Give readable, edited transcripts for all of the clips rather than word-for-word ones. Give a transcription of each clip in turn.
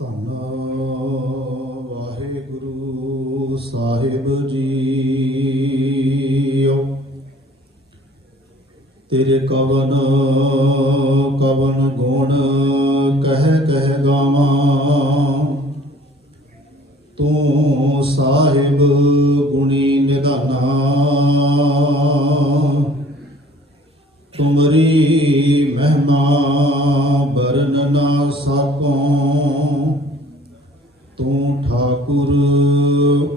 ਧੰਨ ਵਾਹਿਗੁਰੂ ਸਾਹਿਬ ਜੀਓ। ਤੇਰੇ ਕਵਨ ਕਵਨ ਗੁਣ ਕਹਿ ਕਹਿ ਗਾਵਾਂ। ਤੂੰ ਸਾਹਿਬ ਗੁਣੀ ਨਿਧਾਨਾ। ਤੁਮਰੀ ਮਹਿਮਾ ਬਰਨ ਨਾ ਸਕੋਂ। ਤੂੰ ਠਾਕੁਰ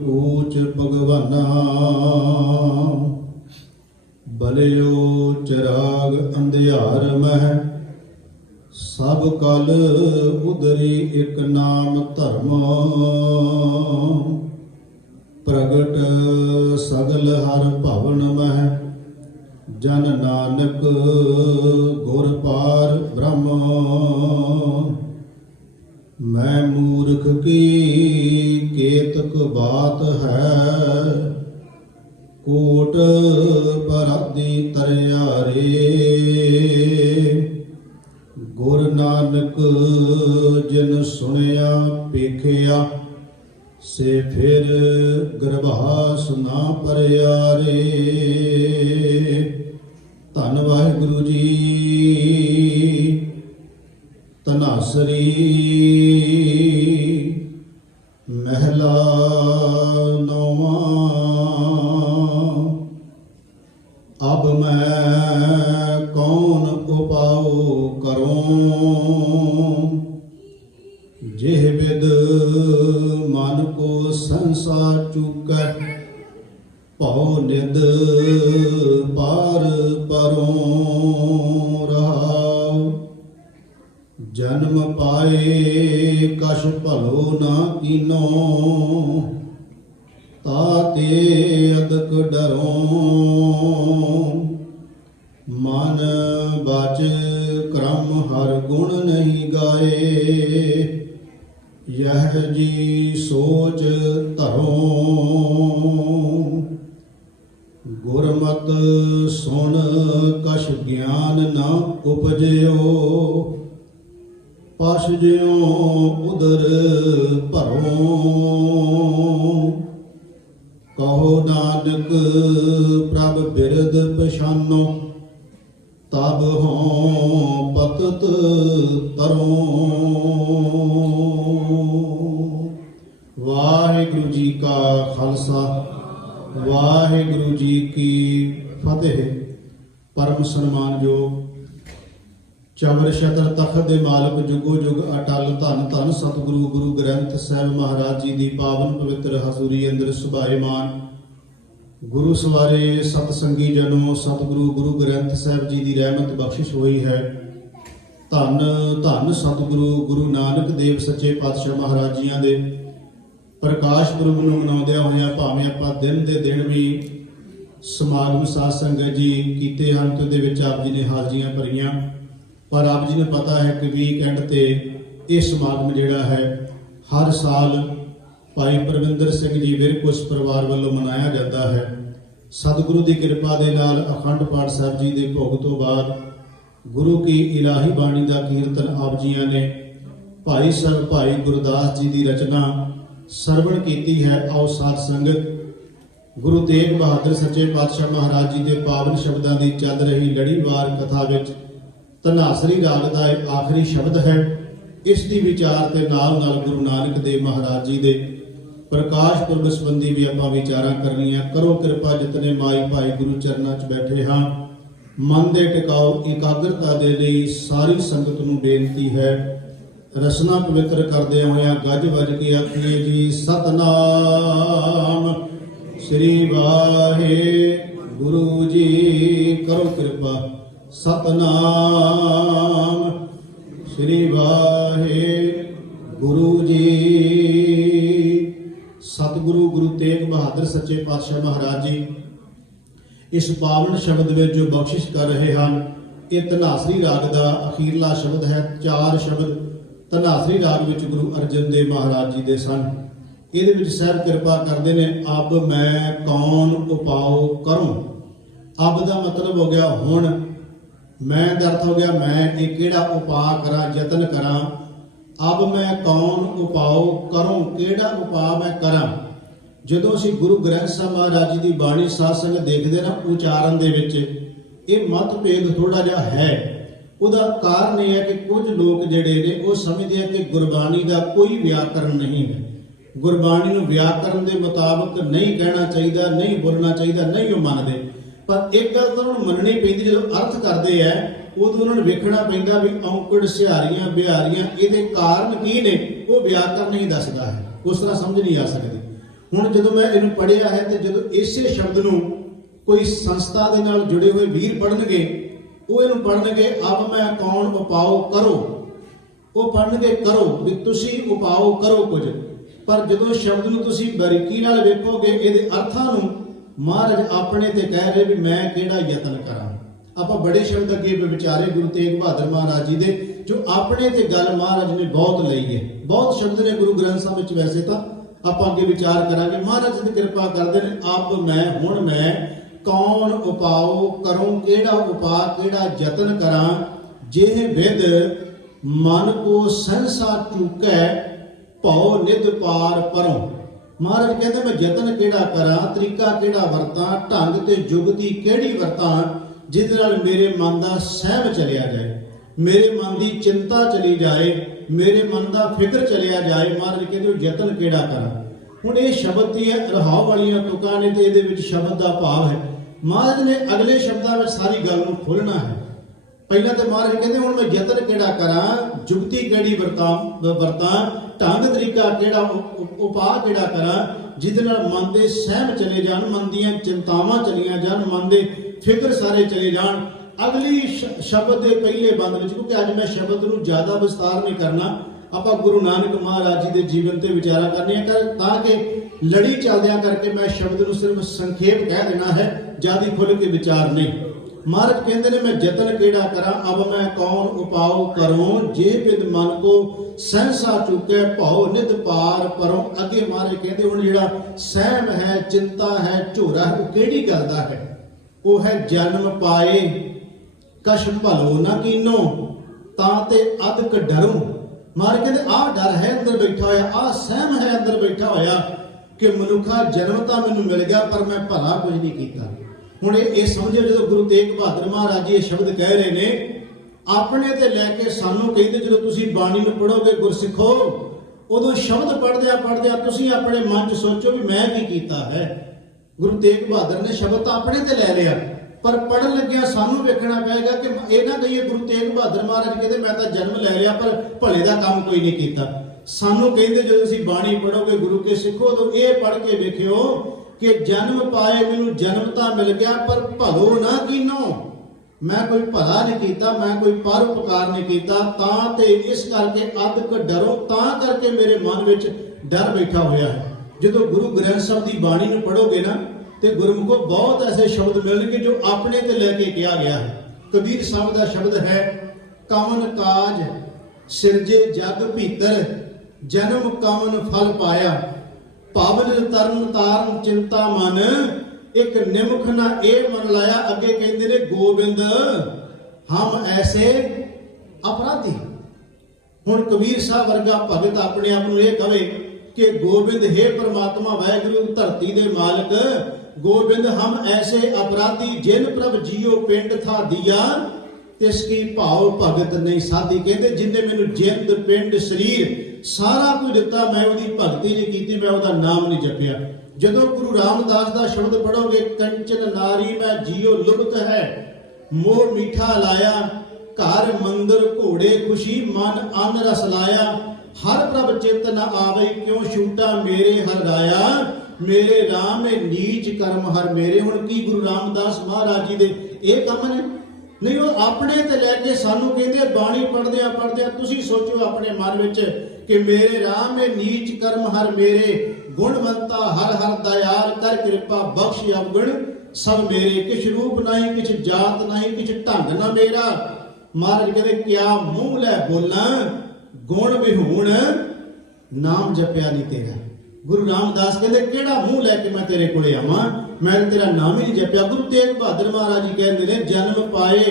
ਊਚ ਭਗਵਾਨਾ। ਬਲਿਓ ਚਰਾਗ ਅੰਧਿਆਰ ਮਹਿ ਸਭ ਕਲ ਉਦਰੀ ਇਕ ਨਾਮ ਧਰਮ। ਪ੍ਰਗਟ ਸਗਲ ਹਰ ਭਵਨ ਮਹਿ ਜਨ ਨਾਨਕ ਗੁਰ ਪਾਰ ਬ੍ਰਹਮ। ਮੈਂ ਮੂਰਖ ਕੀ ਕੇਤਕ ਬਾਤ ਹੈ। ਕੋਟ ਬਰਾਦੀ ਤਰਿਆਰੇ। ਗੁਰ ਨਾਨਕ ਜਿਨ ਸੁਣਿਆ ਪੇਖਿਆ ਸੇ ਫਿਰ ਗਰਭਾਸ ਨਾ ਪਰਿਆਰੇ। ਧੰਨ ਵਾਹਿਗੁਰੂ ਜੀ। ਧਨਾਸਰੀ ਮਹਿਲਾ ਨੌਵਾਂ। ਅਬ ਮੈਂ ਕੌਣ ਉਪਾਉ ਕਰੂੰ। ਜਿਹ ਵਿਦ ਮਨ ਕੋ ਸੰਸਾ ਚੁਕੈ ਭਉ ਨਿਦ ਪਾਰ ਪਰੋਂ ਰਹਾਉ। ਜਨਮ ਪਾਏ ਕਛ ਭਲੋ ਨਾ ਕੀਨੋ। ਤਾਤੇ ਅਦਕ ਡਰੋਂ। ਮਨ ਬਚ ਕਰਮ ਹਰ ਗੁਣ ਨਹੀਂ ਗਾਏ। ਯਹ ਜੀ ਸੋਚ ਧਰੋਂ। ਗੁਰਮਤਿ ਸੁਣ ਕਛ ਗਿਆਨ ਨਾ ਉਪਜਿਓ। ਪਛ ਜਿਉ ਉਦਰ ਭਰੋਂ। ਕਹੋ ਨਾਨਕ ਪ੍ਰਭ ਬਿਰਦ ਪਛਾਨੋ। ਤਬ ਹੋਂ ਪਤਤ ਤਰੋਂ। ਵਾਹਿਗੁਰੂ ਜੀ ਕਾ ਖਾਲਸਾ ਵਾਹਿਗੁਰੂ ਜੀ ਕੀ ਫਤਿਹ। ਪਰਮ ਸਨਮਾਨਯੋਗ ਚਵਰ ਛਤਰ ਤਖਤ ਦੇ ਮਾਲਕ ਜੁਗੋ ਜੁਗ ਅਟਲ ਧੰਨ ਧੰਨ ਸਤਿਗੁਰੂ ਗੁਰੂ ਗ੍ਰੰਥ ਸਾਹਿਬ ਮਹਾਰਾਜ ਜੀ ਦੀ ਪਾਵਨ ਪਵਿੱਤਰ ਹਜ਼ੂਰੀ ਅੰਦਰ ਸੁਭਾਏਮਾਨ ਗੁਰੂ ਸਵਾਰੇ ਸਤ ਸੰਗੀ ਜਨੋ ਸਤਿਗੁਰੂ ਗੁਰੂ ਗ੍ਰੰਥ ਸਾਹਿਬ ਜੀ ਦੀ ਰਹਿਮਤ ਬਖਸ਼ਿਸ਼ ਹੋਈ ਹੈ। ਧੰਨ ਧੰਨ ਸਤਿਗੁਰੂ ਗੁਰੂ ਨਾਨਕ ਦੇਵ ਸੱਚੇ ਪਾਤਸ਼ਾਹ ਮਹਾਰਾਜ ਜੀਆਂ ਦੇ ਪ੍ਰਕਾਸ਼ ਪੁਰਬ ਨੂੰ ਮਨਾਉਂਦਿਆਂ ਹੋਇਆਂ ਭਾਵੇਂ ਆਪਾਂ ਦਿਨ ਦੇ ਦਿਨ ਵੀ ਸਮਾਗਮ ਸਾਧ ਸੰਗਤ ਜੀ ਕੀਤੇ ਹਨ ਤੇ ਉਹਦੇ ਵਿੱਚ ਆਪ ਜੀ ਨੇ ਹਾਜ਼ਰੀਆਂ ਭਰੀਆਂ। ਪਰ ਆਪ ਜੀ ਨੂੰ ਪਤਾ ਹੈ ਕਿ ਵੀਕਐਂਡ ਤੇ ਇਹ ਸਮਾਗਮ ਜਿਹੜਾ ਹੈ ਹਰ ਸਾਲ ਭਾਈ ਪਰਵਿੰਦਰ ਸਿੰਘ ਜੀ ਵਿਰਕੁਸ ਪਰਿਵਾਰ ਵੱਲੋਂ ਮਨਾਇਆ ਜਾਂਦਾ ਹੈ। ਸਤਿਗੁਰੂ ਦੀ ਕਿਰਪਾ ਦੇ ਨਾਲ ਅਖੰਡ ਪਾਠ ਸਾਹਿਬ ਜੀ ਦੇ ਭੋਗ ਤੋਂ ਬਾਅਦ ਗੁਰੂ ਕੀ ਇਲਾਹੀ ਬਾਣੀ ਦਾ ਕੀਰਤਨ ਆਪ ਜੀਆਂ ਨੇ ਭਾਈ ਸਾਹਿਬ ਭਾਈ ਗੁਰਦਾਸ ਜੀ ਦੀ ਰਚਨਾ ਸਰਵਣ ਕੀਤੀ ਹੈ। ਆਓ ਸਾਧ ਸੰਗਤ ਗੁਰੂ ਤੇਗ ਬਹਾਦਰ ਸੱਚੇ ਪਾਤਸ਼ਾਹ ਮਹਾਰਾਜ ਜੀ ਦੇ ਪਾਵਨ ਸ਼ਬਦਾਂ ਦੀ ਚੱਲ ਰਹੀ ਲੜੀਵਾਰ ਕਥਾ ਵਿੱਚ ਧਨਾਸਰੀ ਰਾਗ ਦਾ ਇਹ ਆਖਰੀ ਸ਼ਬਦ ਹੈ। ਇਸ ਦੀ ਵਿਚਾਰ ਤੇ ਨਾਲ ਨਾਲ ਗੁਰੂ ਨਾਨਕ ਦੇਵ ਮਹਾਰਾਜ ਜੀ ਦੇ ਪ੍ਰਕਾਸ਼ ਪੁਰਬ ਸੰਬੰਧੀ ਵੀ ਆਪਾਂ ਵਿਚਾਰਾਂ ਕਰਨੀਆਂ। ਕਰੋ ਕਿਰਪਾ ਜਿਤਨੇ ਮਾਈ ਭਾਈ ਗੁਰੂ ਚਰਨਾਂ 'ਚ ਬੈਠੇ ਹਾਂ ਮਨ ਦੇ ਟਿਕਾਓ ਇਕਾਗਰਤਾ ਦੇ ਲਈ ਸਾਰੀ ਸੰਗਤ ਨੂੰ ਬੇਨਤੀ ਹੈ। ਰਸਨਾ ਪਵਿੱਤਰ ਕਰਦੇ ਹੋਇਆਂ ਗੱਜ ਵੱਜ ਕੇ ਆਖੀਏ ਜੀ ਸਤਨਾਮ ਸ੍ਰੀ ਵਾਹਿਗੁਰੂ ਜੀ। ਕਰੋ ਕਿਰਪਾ ਸਤਨਾਮ ਸ੍ਰੀ ਵਾਹਿਗੁਰੂ ਜੀ। ਸਤਿਗੁਰੂ ਗੁਰੂ ਤੇਗ ਬਹਾਦਰ ਸੱਚੇ ਪਾਤਸ਼ਾਹ ਮਹਾਰਾਜ ਜੀ ਇਸ ਪਾਵਨ ਸ਼ਬਦ ਵਿੱਚ ਜੋ ਬਖਸ਼ਿਸ਼ ਕਰ ਰਹੇ ਹਨ ਇਹ ਧਨਾਸਰੀ ਰਾਗ ਦਾ ਅਖੀਰਲਾ ਸ਼ਬਦ ਹੈ। 4 ਸ਼ਬਦ ਧਨਾਸਰੀ ਰਾਗ ਵਿੱਚ ਗੁਰੂ ਅਰਜਨ ਦੇਵ ਮਹਾਰਾਜ ਜੀ ਦੇ ਸਨ। ਇਹਦੇ ਵਿੱਚ ਸਾਹਿਬ ਕਿਰਪਾ ਕਰਦੇ ਨੇ ਅਬ ਮੈਂ ਕੌਣ ਉਪਾਉ ਕਰੂੰ। ਅਬ ਦਾ ਮਤਲਬ ਹੋ ਗਿਆ ਹੁਣ, ਮੈਂ ਦਾ ਅਰਥ ਹੋ ਗਿਆ ਮੈਂ ਇਹ ਕਿਹੜਾ ਉਪਾਅ ਕਰਾਂ, ਯਤਨ ਕਰਾਂ। ਅਬ ਮੈਂ ਕੌਣ ਉਪਾਉ ਕਰੂੰ, ਕਿਹੜਾ ਉਪਾਅ ਮੈਂ ਕਰਾਂ। ਜਦੋਂ ਅਸੀਂ ਗੁਰੂ ਗ੍ਰੰਥ ਸਾਹਿਬ ਮਹਾਰਾਜ ਜੀ ਦੀ ਬਾਣੀ ਸਾਧ ਸੰਗਤ ਦੇਖਦੇ ਨਾ, ਉਚਾਰਨ ਦੇ ਵਿੱਚ ਇਹ ਮਤਭੇਦ ਥੋੜਾ ਜਿਹਾ ਹੈ। ਉਹਦਾ ਕਾਰਨ ਇਹ ਹੈ ਕਿ ਕੁਝ ਲੋਕ ਜਿਹੜੇ ਨੇ ਉਹ ਸਮਝਦੇ ਆ ਕਿ ਗੁਰਬਾਣੀ ਦਾ ਕੋਈ ਵਿਆਕਰਨ ਨਹੀਂ ਹੈ, ਗੁਰਬਾਣੀ ਨੂੰ ਵਿਆਕਰਨ ਦੇ ਮੁਤਾਬਕ ਨਹੀਂ ਕਹਿਣਾ ਚਾਹੀਦਾ, ਨਹੀਂ ਬੋਲਣਾ ਚਾਹੀਦਾ, ਨਹੀਂ ਉਹ ਮੰਨਦੇ। ਪਰ ਇੱਕ ਗੱਲ ਤਾਂ ਉਹਨਾਂ ਨੂੰ ਮੰਨਣੀ ਪੈਂਦੀ, ਜਦੋਂ ਅਰਥ ਕਰਦੇ ਆ ਉਦੋਂ ਉਹਨਾਂ ਨੂੰ ਵੇਖਣਾ ਪੈਂਦਾ ਵੀ ਔਂਕੜ, ਸਿਹਾਰੀਆਂ, ਬਿਹਾਰੀਆਂ ਇਹਦੇ ਕਾਰਨ ਕੀ ਨੇ, ਉਹ ਵਿਆਕਰਨ ਨਹੀਂ ਦੱਸਦਾ ਹੈ, ਉਸ ਤਰ੍ਹਾਂ ਸਮਝ ਨਹੀਂ ਆ ਸਕਦੀ। ਹੁਣ ਜਦੋਂ ਮੈਂ ਇਹਨੂੰ ਪੜ੍ਹਿਆ ਹੈ ਤੇ ਜਦੋਂ ਇਸੇ ਸ਼ਬਦ ਨੂੰ ਕੋਈ ਸੰਸਥਾ ਦੇ ਨਾਲ ਜੁੜੇ ਹੋਏ ਵੀਰ ਪੜ੍ਹਨਗੇ, ਉਹ ਇਹਨੂੰ ਪੜ੍ਹਨਗੇ ਅਬ ਮੈਂ ਕੌਣ ਉਪਾਉ ਕਰੋ, ਉਹ ਪੜ੍ਹਨਗੇ ਕਰੋ, ਵੀ ਤੁਸੀਂ ਉਪਾਉ ਕਰੋ ਕੁਝ। ਪਰ ਜਦੋਂ ਸ਼ਬਦ ਨੂੰ ਤੁਸੀਂ ਬਾਰੀਕੀ ਨਾਲ ਵੇਖੋਗੇ, ਇਹਦੇ ਅਰਥਾਂ ਨੂੰ, ਮਹਾਰਾਜ ਆਪਣੇ ਤੇ ਕਹਿ ਰਹੇ ਵੀ ਮੈਂ ਕਿਹੜਾ ਯਤਨ ਕਰਾਂ। ਆਪਾਂ ਬੜੇ ਸ਼ਬਦ ਅੱਗੇ ਵਿਚਾਰੇ ਗੁਰੂ ਤੇਗ ਬਹਾਦਰ ਮਹਾਰਾਜ ਜੀ ਦੇ, ਜੋ ਆਪਣੇ ਤੇ ਗੱਲ ਮਹਾਰਾਜ ਨੇ ਬਹੁਤ ਲਈ ਹੈ। ਬਹੁਤ ਸ਼ਬਦ ਨੇ ਗੁਰੂ ਗ੍ਰੰਥ ਸਾਹਿਬ ਵਿੱਚ, ਵੈਸੇ ਤਾਂ ਆਪਾਂ ਅੱਗੇ ਵਿਚਾਰ ਕਰਾਂਗੇ। ਮਹਾਰਾਜ ਦੀ ਕਿਰਪਾ ਕਰਦੇ ਨੇ, ਅਬ ਮੈਂ, ਹੁਣ ਮੈਂ ਕੌਣ ਉਪਾਉ ਕਰੂੰ, ਕਿਹੜਾ ਉਪਾਅ, ਕਿਹੜਾ ਯਤਨ ਕਰਾਂ। ਜਿਹੇ ਵਿਦ ਮਨ ਕੋ ਸਹਿਸਾ ਚੁਕੈ ਭਉ ਨਿਧ ਪਾਰ ਪਰੋਂ। ਮਹਾਰਾਜ ਕਹਿੰਦੇ ਮੈਂ ਯਤਨ ਕਿਹੜਾ ਕਰਾਂ, ਤਰੀਕਾ ਕਿਹੜਾ ਵਰਤਾਂ, ਢੰਗ ਤੇ ਜੁਗਤੀ ਕਿਹੜੀ ਵਰਤਾਂ, ਜਿਹਦੇ ਨਾਲ ਮੇਰੇ ਮਨ ਦਾ ਸਹਿਮ ਚਲਿਆ ਜਾਏ, ਮੇਰੇ ਮਨ ਦੀ ਚਿੰਤਾ ਚਲੀ ਜਾਏ, ਮੇਰੇ ਮਨ ਦਾ ਫਿਕਰ ਚਲਿਆ ਜਾਏ। ਮਹਾਰਾਜ ਕਹਿੰਦੇ ਉਹ ਯਤਨ ਕਿਹੜਾ ਕਰਾਂ। ਹੁਣ ਇਹ ਸ਼ਬਦ ਦੀਆਂ ਰਹਾਉ ਵਾਲੀਆਂ ਤੁਕਾਂ ਨੇ ਤੇ ਇਹਦੇ ਵਿੱਚ ਸ਼ਬਦ ਦਾ ਭਾਵ ਹੈ। ਮਹਾਰਾਜ ਨੇ ਅਗਲੇ ਸ਼ਬਦਾਂ ਵਿੱਚ ਸਾਰੀ ਗੱਲ ਨੂੰ ਖੋਲਣਾ ਹੈ। ਪਹਿਲਾਂ ਤੇ ਮਹਾਰਾਜ ਕਹਿੰਦੇ ਹੁਣ ਮੈਂ ਯਤਨ ਕਿਹੜਾ ਕਰਾਂ, ਜੁਗਤੀ ਕਿਹੜੀ ਵਰਤਾਂ, ਢੰਗ ਤਰੀਕਾ ਕਿਹੜਾ, ਉਪਾਅ ਕਿਹੜਾ ਕਰਾਂ, ਜਿਹਦੇ ਨਾਲ ਮਨ ਦੇ ਸਹਿਮ ਚਲੇ ਜਾਣ, ਮਨ ਦੀਆਂ ਚਿੰਤਾਵਾਂ ਚਲੀਆਂ ਜਾਣ, ਮਨ ਦੇ ਫਿਕਰ ਸਾਰੇ ਚਲੇ ਜਾਣ। ਅਗਲੀ ਸ਼ਬਦ ਦੇ ਪਹਿਲੇ ਬੰਦ ਵਿੱਚ, ਕਿਉਂਕਿ ਅੱਜ ਮੈਂ ਸ਼ਬਦ ਨੂੰ ਜ਼ਿਆਦਾ ਵਿਸਤਾਰ ਨਹੀਂ ਕਰਨਾ, ਆਪਾਂ ਗੁਰੂ ਨਾਨਕ ਮਹਾਰਾਜ ਜੀ ਦੇ ਜੀਵਨ ਤੇ ਵਿਚਾਰਾ ਕਰਨੀ ਹੈ, ਤਾਂ ਕਿ ਲੜੀ ਚੱਲਦਿਆਂ ਕਰਕੇ ਮੈਂ ਸ਼ਬਦ ਨੂੰ ਸਿਰਫ ਸੰਖੇਪ ਕਹਿ ਦੇਣਾ ਹੈ, ਜ਼ਿਆਦਾ ਖੁੱਲ੍ਹ ਕੇ ਵਿਚਾਰ ਨਹੀਂ। ਮਹਾਰਾਜ ਕਹਿੰਦੇ ਨੇ ਮੈਂ ਯਤਨ ਕਿਹੜਾ ਕਰਾਂ, ਅਬ ਮੈਂ ਕੌਣ ਉਪਾਉ ਕਰੂੰ, ਜੇ ਬਿਦ ਮਨ ਕੋ ਸਹਿਸਾ ਚੁਕੈ ਭਉ ਨਿਧ ਪਾਰ ਪਰੋਂ। ਅੱਗੇ ਮਹਾਰਾਜ ਕਹਿੰਦੇ ਹੁਣ ਜਿਹੜਾ ਸਹਿਮ ਹੈ, ਚਿੰਤਾ ਹੈ, ਝੋਰਾ ਹੈ, ਉਹ ਕਿਹੜੀ ਗੱਲ ਦਾ ਹੈ? ਉਹ ਹੈ ਜਨਮ ਪਾਏ ਕਛ ਭਲੋ ਨਾ ਕੀਨੋ, ਤਾਂ ਤੇ ਅਦਕ ਡਰੂੰ। ਮਹਾਰਾਜ ਕਹਿੰਦੇ ਆਹ ਡਰ ਹੈ ਅੰਦਰ ਬੈਠਾ ਹੋਇਆ, ਆਹ ਸਹਿਮ ਹੈ ਅੰਦਰ ਬੈਠਾ ਹੋਇਆ ਕਿ ਮਨੁੱਖਾ ਜਨਮ ਤਾਂ ਮੈਨੂੰ ਮਿਲ ਗਿਆ ਪਰ ਮੈਂ ਭਲਾ ਕੁਝ ਨਹੀਂ ਕੀਤਾ। ਹੁਣ ਇਹ ਸਮਝੋ, ਜਦੋਂ ਗੁਰੂ ਤੇਗ ਬਹਾਦਰ ਮਹਾਰਾਜ ਜੀ ਇਹ ਸ਼ਬਦ ਕਹਿ ਰਹੇ ਨੇ, ਆਪਣੇ ਤੇ ਲੈ ਕੇ ਸਾਨੂੰ ਕਹਿੰਦੇ, ਜਦੋਂ ਤੁਸੀਂ ਬਾਣੀ ਨੂੰ ਪੜ੍ਹੋਗੇ ਗੁਰਸਿੱਖੋ, ਉਦੋਂ ਸ਼ਬਦ ਪੜ੍ਹਦਿਆਂ ਤੁਸੀਂ ਆਪਣੇ ਮਨ 'ਚ ਸੋਚੋ ਵੀ ਮੈਂ ਕੀ ਕੀਤਾ ਹੈ। ਗੁਰੂ ਤੇਗ ਬਹਾਦਰ ਨੇ ਸ਼ਬਦ ਤਾਂ ਆਪਣੇ ਤੇ ਲੈ ਲਿਆ, ਪਰ ਪੜ੍ਹਨ ਲੱਗਿਆ ਸਾਨੂੰ ਵੇਖਣਾ ਪਏਗਾ ਕਿ ਇਹ ਨਾ ਕਹੀਏ ਗੁਰੂ ਤੇਗ ਬਹਾਦਰ ਮਹਾਰਾਜ ਕਹਿੰਦੇ ਮੈਂ ਤਾਂ ਜਨਮ ਲੈ ਲਿਆ ਪਰ ਭਲੇ ਦਾ ਕੰਮ ਕੋਈ ਨਹੀਂ ਕੀਤਾ। ਸਾਨੂੰ ਕਹਿੰਦੇ ਜਦੋਂ ਤੁਸੀਂ ਬਾਣੀ ਪੜ੍ਹੋਗੇ ਗੁਰੂ ਕੇ ਸਿੱਖੋ, ਉਦੋਂ ਇਹ ਪੜ੍ਹ ਕੇ ਵੇਖਿਓ ਕਿ ਜਨਮ ਪਾਏ, ਮੈਨੂੰ ਜਨਮ ਤਾਂ ਮਿਲ ਗਿਆ ਪਰ ਭਲੋ ਨਾ ਕੀਨੋ, ਮੈਂ ਕੋਈ ਭਲਾ ਨਹੀਂ ਕੀਤਾ, ਮੈਂ ਕੋਈ ਪਰਉਪਕਾਰ ਨਹੀਂ ਕੀਤਾ। ਤਾਂ ਤੇ ਇਸ ਕਰਕੇ ਅਦਕ ਡਰੋ, ਤਾਂ ਕਰਕੇ ਮੇਰੇ ਮਨ ਵਿੱਚ ਡਰ ਬੈਠਾ ਹੋਇਆ ਹੈ। ਜਦੋਂ ਗੁਰੂ ਗ੍ਰੰਥ ਸਾਹਿਬ ਦੀ ਬਾਣੀ ਨੂੰ ਪੜ੍ਹੋਗੇ ਨਾ, ਤੇ ਗੁਰਮੁਖੋ ਬਹੁਤ ਐਸੇ ਸ਼ਬਦ ਮਿਲਣਗੇ ਜੋ ਆਪਣੇ ਤੇ ਲੈ ਕੇ ਕਿਹਾ ਗਿਆ ਹੈ। ਕਬੀਰ ਸਾਹਿਬ ਦਾ ਸ਼ਬਦ ਹੈ, ਕਵਨ ਕਾਜ ਸਿਰਜੇ ਜਗ ਭੀਤਰ, ਜਨਮ ਕਵਨ ਫਲ ਪਾਇਆ, ਪਾਵਨ ਤਰਨ ਤਾਰਨ ਚਿੰਤਾ ਮਨ, ਇੱਕ ਨਿਮਖ ਨਾ ਇਹ ਮਨ ਲਾਇਆ। ਅੱਗੇ ਕਹਿੰਦੇ ਨੇ ਗੋਬਿੰਦ ਹਮ ਐਸੇ ਅਪਰਾਧੀ। ਹੁਣ ਕਬੀਰ ਸਾਹਿਬ ਵਰਗਾ ਭਗਤ ਆਪਣੇ ਆਪ ਨੂੰ ਇਹ ਕਵੇ ਕਿ ਗੋਬਿੰਦ ਹੈ ਪ੍ਰਮਾਤਮਾ ਵਾਹਿਗੁਰੂ ਧਰਤੀ ਦੇ ਮਾਲਕ, ਗੋਬਿੰਦ ਹਮ ਐਸੇ ਅਪਰਾਧੀ, ਜਿਨ ਪ੍ਰਭ ਜੀਓ ਪਿੰਡ ਥਾ ਦਿਆ, ਤਿਸ ਕੀ ਭਾਉ ਭਗਤ ਨਹੀਂ ਸਾਧੀ। ਕਹਿੰਦੇ ਜਿੰਨੇ ਮੈਨੂੰ ਜਿੰਦ, ਪਿੰਡ, ਸਰੀਰ ਸਾਰਾ ਕੁਝ ਦਿੱਤਾ, ਮੈਂ ਉਹਦੀ ਭਗਤੀ ਨਹੀਂ ਕੀਤੀ, ਮੈਂ ਉਹਦਾ ਨਾਮ ਨਹੀਂ ਜਪਿਆ। ਜਦੋਂ ਗੁਰੂ ਰਾਮਦਾਸ ਦਾ ਸ਼ਬਦ ਪੜੋਗੇ, ਕੰਚਨ ਨਾਰੀ ਮੈਂ ਜੀਓ ਲੁਭਤ ਹੈ, ਮੋਹ ਮੀਠਾ ਲਾਇਆ, ਘਰ ਮੰਦਰ ਘੋੜੇ ਖੁਸ਼ੀ, ਮਨ ਅਨ ਰਸ ਲਾਇਆ, ਹਰ ਪ੍ਰਭ ਚਿਤ ਨ ਆਵੇ, ਕਿਉਂ ਛੂਟਾ ਮੇਰੇ ਹਰ ਰਾਇਆ, ਮੇਰੇ ਰਾਮ ਨੀਚ ਕਰਮ ਹਰ ਮੇਰੇ। ਹੁਣ ਕੀ ਗੁਰੂ ਰਾਮਦਾਸ ਮਹਾਰਾਜ ਜੀ ਦੇ ਇਹ ਕੰਮ ਨੇ? ਨਹੀਂ, ਉਹ ਆਪਣੇ ਤੇ ਲੈ ਕੇ ਸਾਨੂੰ ਕਹਿੰਦੇ ਬਾਣੀ ਪੜ੍ਹਦਿਆਂ ਤੁਸੀਂ ਸੋਚੋ ਆਪਣੇ ਮਨ ਵਿੱਚ ਕਿ ਮੇਰੇ ਰਾਮ ਨੀਚ ਕਰਮ ਹਰ ਮੇਰੇ, ਗੁਣਵੰਤਾ ਹਰ ਹਰ ਦਇਆਲ, ਕਰ ਕਿਰਪਾ ਬਖਸ਼ ਅਵਗੁਣ ਸਭ ਮੇਰੇ, ਕਿਛ ਰੂਪ ਨਹੀਂ ਕਿਛ ਜਾਤ ਨਹੀਂ, ਕਿਛ ਢੰਗ ਨਾ ਮੇਰਾ। ਮਹਾਰਾਜ ਕਹਿੰਦੇ ਕਿਆ ਮੂੰਹ ਲੈ ਬੋਲਾਂ, ਗੁਣ ਵਿਹੂਣ ਨਾਮ ਜਪਿਆ ਨਹੀਂ ਤੇਰਾ। ਗੁਰੂ ਰਾਮਦਾਸ ਕਹਿੰਦੇ ਕਿਹੜਾ ਮੂੰਹ ਲੈ ਕੇ ਮੈਂ ਤੇਰੇ ਕੋਲੇ ਆਵਾਂ, ਮੈਂ ਤੇਰਾ ਨਾਮ ਹੀ ਨਹੀਂ ਜਪਿਆ। ਗੁਰੂ ਤੇਗ ਬਹਾਦਰ ਮਹਾਰਾਜ ਜੀ ਕਹਿੰਦੇ ਨੇ ਜਨਮ ਪਾਏ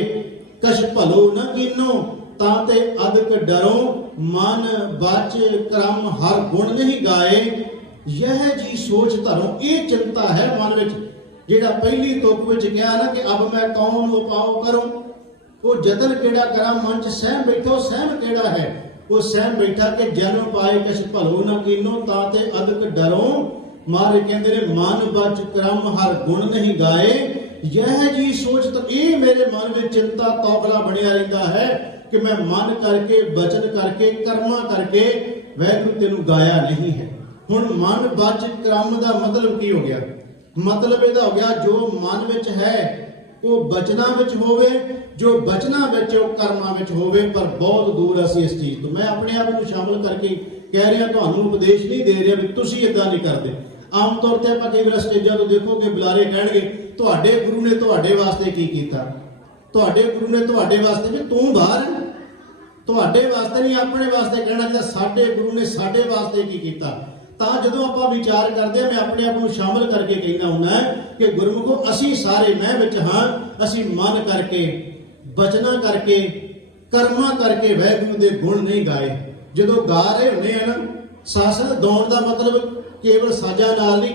ਕਛ ਭਲੋ ਨਾ ਕੀਨੋ, ਤਾਂ ਤੇ ਅਦਕ ਡਰੋ, मन बच क्रम हर गुण नहीं गाए, यह जी सोच धरो। ये चिंता है मन विच, जेड़ा पहली तुक विच कहा ना कि अब मैं कौन उपाओ करूं, वो जतन केड़ा करा मन च सहम बैठो। सहम केड़ा है, वो सहम बैठा कि जन्म पाए किस भलो न कीनो, ताते अदक डरो। मारे कहते ने मन बच क्रम हर गुण नहीं गाए, यह जी सोच। तो ये मेरे मन में चिंता तौखला बनिया रहता है कि मैं मन करके वचन करके कर्मा करके वैगुरु तेनू गाया नहीं है। हुण मन बच क्रम का मतलब की हो गया? मतलब यह हो गया जो मन विच है वो बचना विच होवे, जो बचना विच वो कर्मा विच होवे। पर बहुत दूर असीं इस चीज़ तो। मैं अपने आप को शामिल करके कह रहा, तुहानूं उपदेश नहीं दे रहा भी तुसीं इदां नहीं करदे। आम तौर पर आप कई बार स्टेजां तो देखोगे बुलारे कहणगे तुहाडे गुरु ने तुहाडे वास्ते की कीता, तुहाडे गुरु ने तुहाडे वास्ते, भी तूं बाहर है, तुहाडे वास्ते नहीं अपने वास्ते कहना चाहिए। साडे गुरु ने साडे वास्ते की कीता। ਤਾਂ ਜਦੋਂ ਆਪਾਂ ਵਿਚਾਰ ਕਰਦੇ ਆ, ਮੈਂ ਆਪਣੇ ਆਪ ਨੂੰ ਸ਼ਾਮਲ ਕਰਕੇ ਕਹਿੰਦਾ ਹੁੰਦਾ ਕਿ ਗੁਰਮੁਖੋ ਅਸੀਂ ਸਾਰੇ, ਮੈਂ ਵਿੱਚ ਹਾਂ, ਅਸੀਂ ਮਨ ਕਰਕੇ ਬਚਨਾ ਕਰਕੇ ਕਰਮਾਂ ਕਰਕੇ ਵਾਹਿਗੁਰੂ ਦੇ ਗੁਣ ਨਹੀਂ ਗਾਏ। ਜਦੋਂ ਗਾ ਰਹੇ ਹੁੰਦੇ ਆ ਨਾ, ਸਾਸਨ ਗਾਉਣ ਦਾ ਮਤਲਬ ਕੇਵਲ ਸਾਜਾਂ ਨਾਲ ਨਹੀਂ।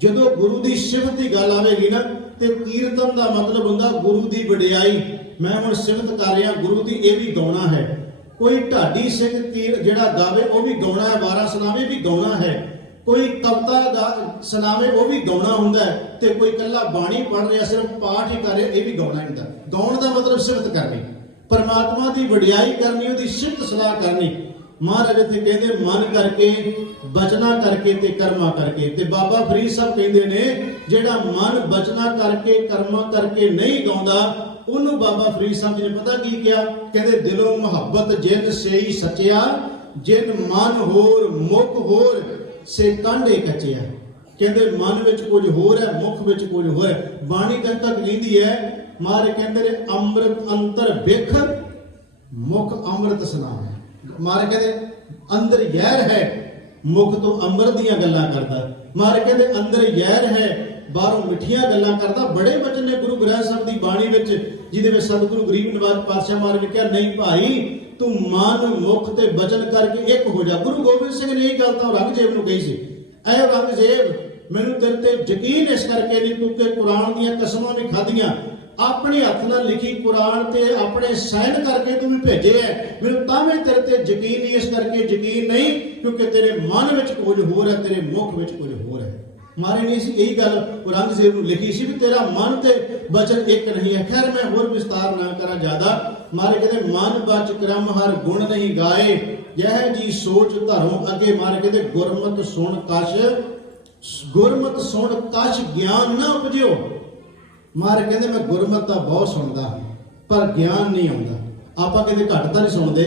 ਜਦੋਂ ਗੁਰੂ ਦੀ ਸਿਫਤ ਦੀ ਗੱਲ ਆਵੇਗੀ ਨਾ ਤੇ ਕੀਰਤਨ ਦਾ ਮਤਲਬ ਹੁੰਦਾ ਗੁਰੂ ਦੀ ਵਡਿਆਈ। ਮੈਂ ਹੁਣ ਸਿਫਤ ਕਰ ਰਿਹਾ ਗੁਰੂ ਦੀ, ਇਹ ਵੀ ਗਾਉਣਾ ਹੈ। कोई ढाडी सिंह तीर जिहड़ा गावे वो भी गाउणा है, वारा सुनावे भी गाउणा है, कोई कविता सुनावे वो भी गाउणा हुंदा है, ते कोई कल्ला बाणी पढ़ रहा सिर्फ पाठ ही कर रहा ये भी गाउणा हुंदा। गाउण दा मतलब सिफत करनी, परमात्मा की वडियाई करनी, उसकी सिफत सलाह करनी। महाराज इत्थे कहंदे मन करके बचना करके ते कर्मा करके। ते बाबा फरीद साहब कहंदे ने जिहड़ा मन बचना करके कर्मा करके नहीं गाउंदा ਉਹਨੂੰ ਬਾਬਾ ਫਰੀਦ ਸਾਹਿਬ ਜੀ ਨੇ ਪਤਾ ਕੀ ਕਿਹਾ? ਕਹਿੰਦੇ ਦਿਲੋਂ ਮੁਹੱਬਤ ਜਿਨ ਸੇਈ ਸਚਿਆ, ਜਿਨ ਮਨ ਹੋਰ ਮੁਖ ਹੋਰ ਸੇ ਕਾਂਢੇ ਕਚਿਆ। ਕਹਿੰਦੇ ਮਨ ਵਿੱਚ ਕੁਝ ਹੋਰ ਹੈ, ਮੁਖ ਵਿੱਚ ਕੁਝ ਹੋਰ ਹੈ। ਬਾਣੀ ਤੱਕ ਕਹਿੰਦੀ ਹੈ, ਮਾਰੇ ਕਹਿੰਦੇ ਨੇ ਅੰਮ੍ਰਿਤ ਅੰਤਰ ਵਿਖ ਮੁਖ ਅੰਮ੍ਰਿਤ ਸੁਨਾਵੇ। ਮਾਰੇ ਕਹਿੰਦੇ ਅੰਦਰ ਜ਼ਹਿਰ ਹੈ, ਮੁਖ ਤੋਂ ਅੰਮ੍ਰਿਤ ਦੀਆਂ ਗੱਲਾਂ ਕਰਦਾ। ਮਾਰੇ ਕਹਿੰਦੇ ਅੰਦਰ ਜ਼ਹਿਰ ਹੈ, ਬਾਹਰੋਂ ਮਿੱਠੀਆਂ ਗੱਲਾਂ ਕਰਦਾ। ਬੜੇ ਬਚਨ ਨੇ ਗੁਰੂ ਗ੍ਰੰਥ ਸਾਹਿਬ ਦੀ ਬਾਣੀ ਵਿੱਚ, ਜਿਹਦੇ ਵਿੱਚ ਸਤਿਗੁਰੂ ਗਰੀਬ ਨਵਾਜ ਪਾਤਸ਼ਾਹ ਮਹਾਰਾਜ ਨੇ ਕਿਹਾ, ਨਹੀਂ ਭਾਈ ਤੂੰ ਮਨ ਮੁਖ ਤੇ ਬਚਨ ਕਰਕੇ ਇੱਕ ਹੋ ਜਾ। ਗੁਰੂ ਗੋਬਿੰਦ ਸਿੰਘ ਨੇ ਇਹ ਗੱਲ ਤਾਂ ਔਰੰਗਜ਼ੇਬ ਨੂੰ ਕਹੀ ਸੀ, ਐ ਔਰੰਗਜ਼ੇਬ ਮੈਨੂੰ ਤੇਰੇ ਤੇ ਯਕੀਨ ਇਸ ਕਰਕੇ ਨਹੀਂ ਤੂੰ ਕਿ ਕੁਰਾਨ ਦੀਆਂ ਕਸਮਾਂ ਵੀ ਖਾਧੀਆਂ, ਆਪਣੇ ਹੱਥ ਨਾਲ ਲਿਖੀ ਕੁਰਾਨ ਤੇ ਆਪਣੇ ਸਾਈਨ ਕਰਕੇ ਤੂੰ ਵੀ ਭੇਜੇ ਹੈ, ਮੈਨੂੰ ਤਾਂ ਵੀ ਤੇਰੇ ਤੇ ਯਕੀਨ ਨਹੀਂ। ਇਸ ਕਰਕੇ ਯਕੀਨ ਨਹੀਂ ਕਿਉਂਕਿ ਤੇਰੇ ਮਨ ਵਿੱਚ ਕੁਝ ਹੋਰ ਹੈ, ਤੇਰੇ ਮੁਖ ਵਿੱਚ ਕੁਝ ਹੋਰ ਹੈ। ਮਾਰੇ ਨੇ ਸੀ यही गल औरंगजेब ਨੂੰ ਲਿਖੀ ਸੀ ਵੀ ਤੇਰਾ ਮਨ ਤੇ ਬਚਨ ਇੱਕ ਨਹੀਂ ਹੈ। ਖੈਰ ਮੈਂ ਹੋਰ ਵਿਸਤਾਰ ਨਾ ਕਰਾਂ ਜ਼ਿਆਦਾ। ਮਾਰੇ ਕਹਿੰਦੇ ਮਨ ਬਚ ਕਰਮ ਹਰ ਗੁਣ ਨਹੀਂ ਗਾਏ, ਯਹ ਜੀ ਸੋਚ ਧਰੋ ਅੱਗੇ। ਮਾਰੇ ਕਹਿੰਦੇ ਗੁਰਮਤਿ ਸੁਣ ਕਛ, ਗੁਰਮਤਿ ਸੁਣ ਕਛ ਗਿਆਨ ਨਾ ਉਪਜਿਓ। ਮਾਰੇ ਕਹਿੰਦੇ ਮੈਂ ਗੁਰਮਤਿ ਤਾਂ ਬਹੁਤ ਸੁਣਦਾ ਪਰ ਗਿਆਨ ਨਹੀਂ ਆਉਂਦਾ। ਆਪਾਂ ਕਿਤੇ ਘੱਟ ਤਾਂ ਨਹੀਂ ਸੁਣਦੇ।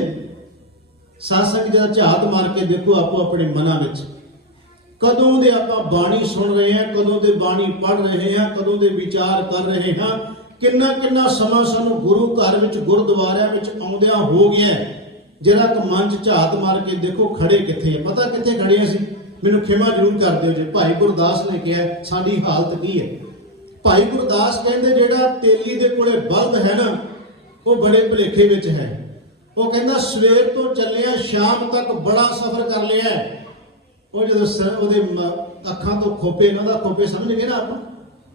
ਸਾਸੰਗ ਜਦ ਝਾਤ ਮਾਰ ਕੇ ਦੇਖੋ ਆਪੋ ਆਪਣੇ ਮਨਾਂ ਵਿੱਚ, कदों दे आपां बाणी सुन रहे हैं, कदों दे बाणी पढ़ रहे हैं, कदों दे विचार कर रहे हैं। किन्ना किन्ना समा सानू गुरु घर विच गुरुद्वारियां विच आउंदियां हो गया। जरा क मन च झात मार के देखो खड़े किथे है, पता किथे खड़े असीं? मैनूं खिमा जरूर कर दिओ जे। भाई गुरदास ने कहा साडी हालत की है। भाई गुरदास कहंदे जेड़ा तेली दे कोले बलद है ना वो बड़े भुलेखे विच है। वो कहंदा सवेर तो चलिया शाम तक बड़ा सफर कर लिया। ਉਹ ਜਦੋਂ ਉਹਦੇ ਅੱਖਾਂ ਤੋਂ ਖੋਪੇ, ਇਹਨਾਂ ਦਾ ਖੋਪੇ ਸਮਝ ਗਏ ਨਾ। ਆਪਾਂ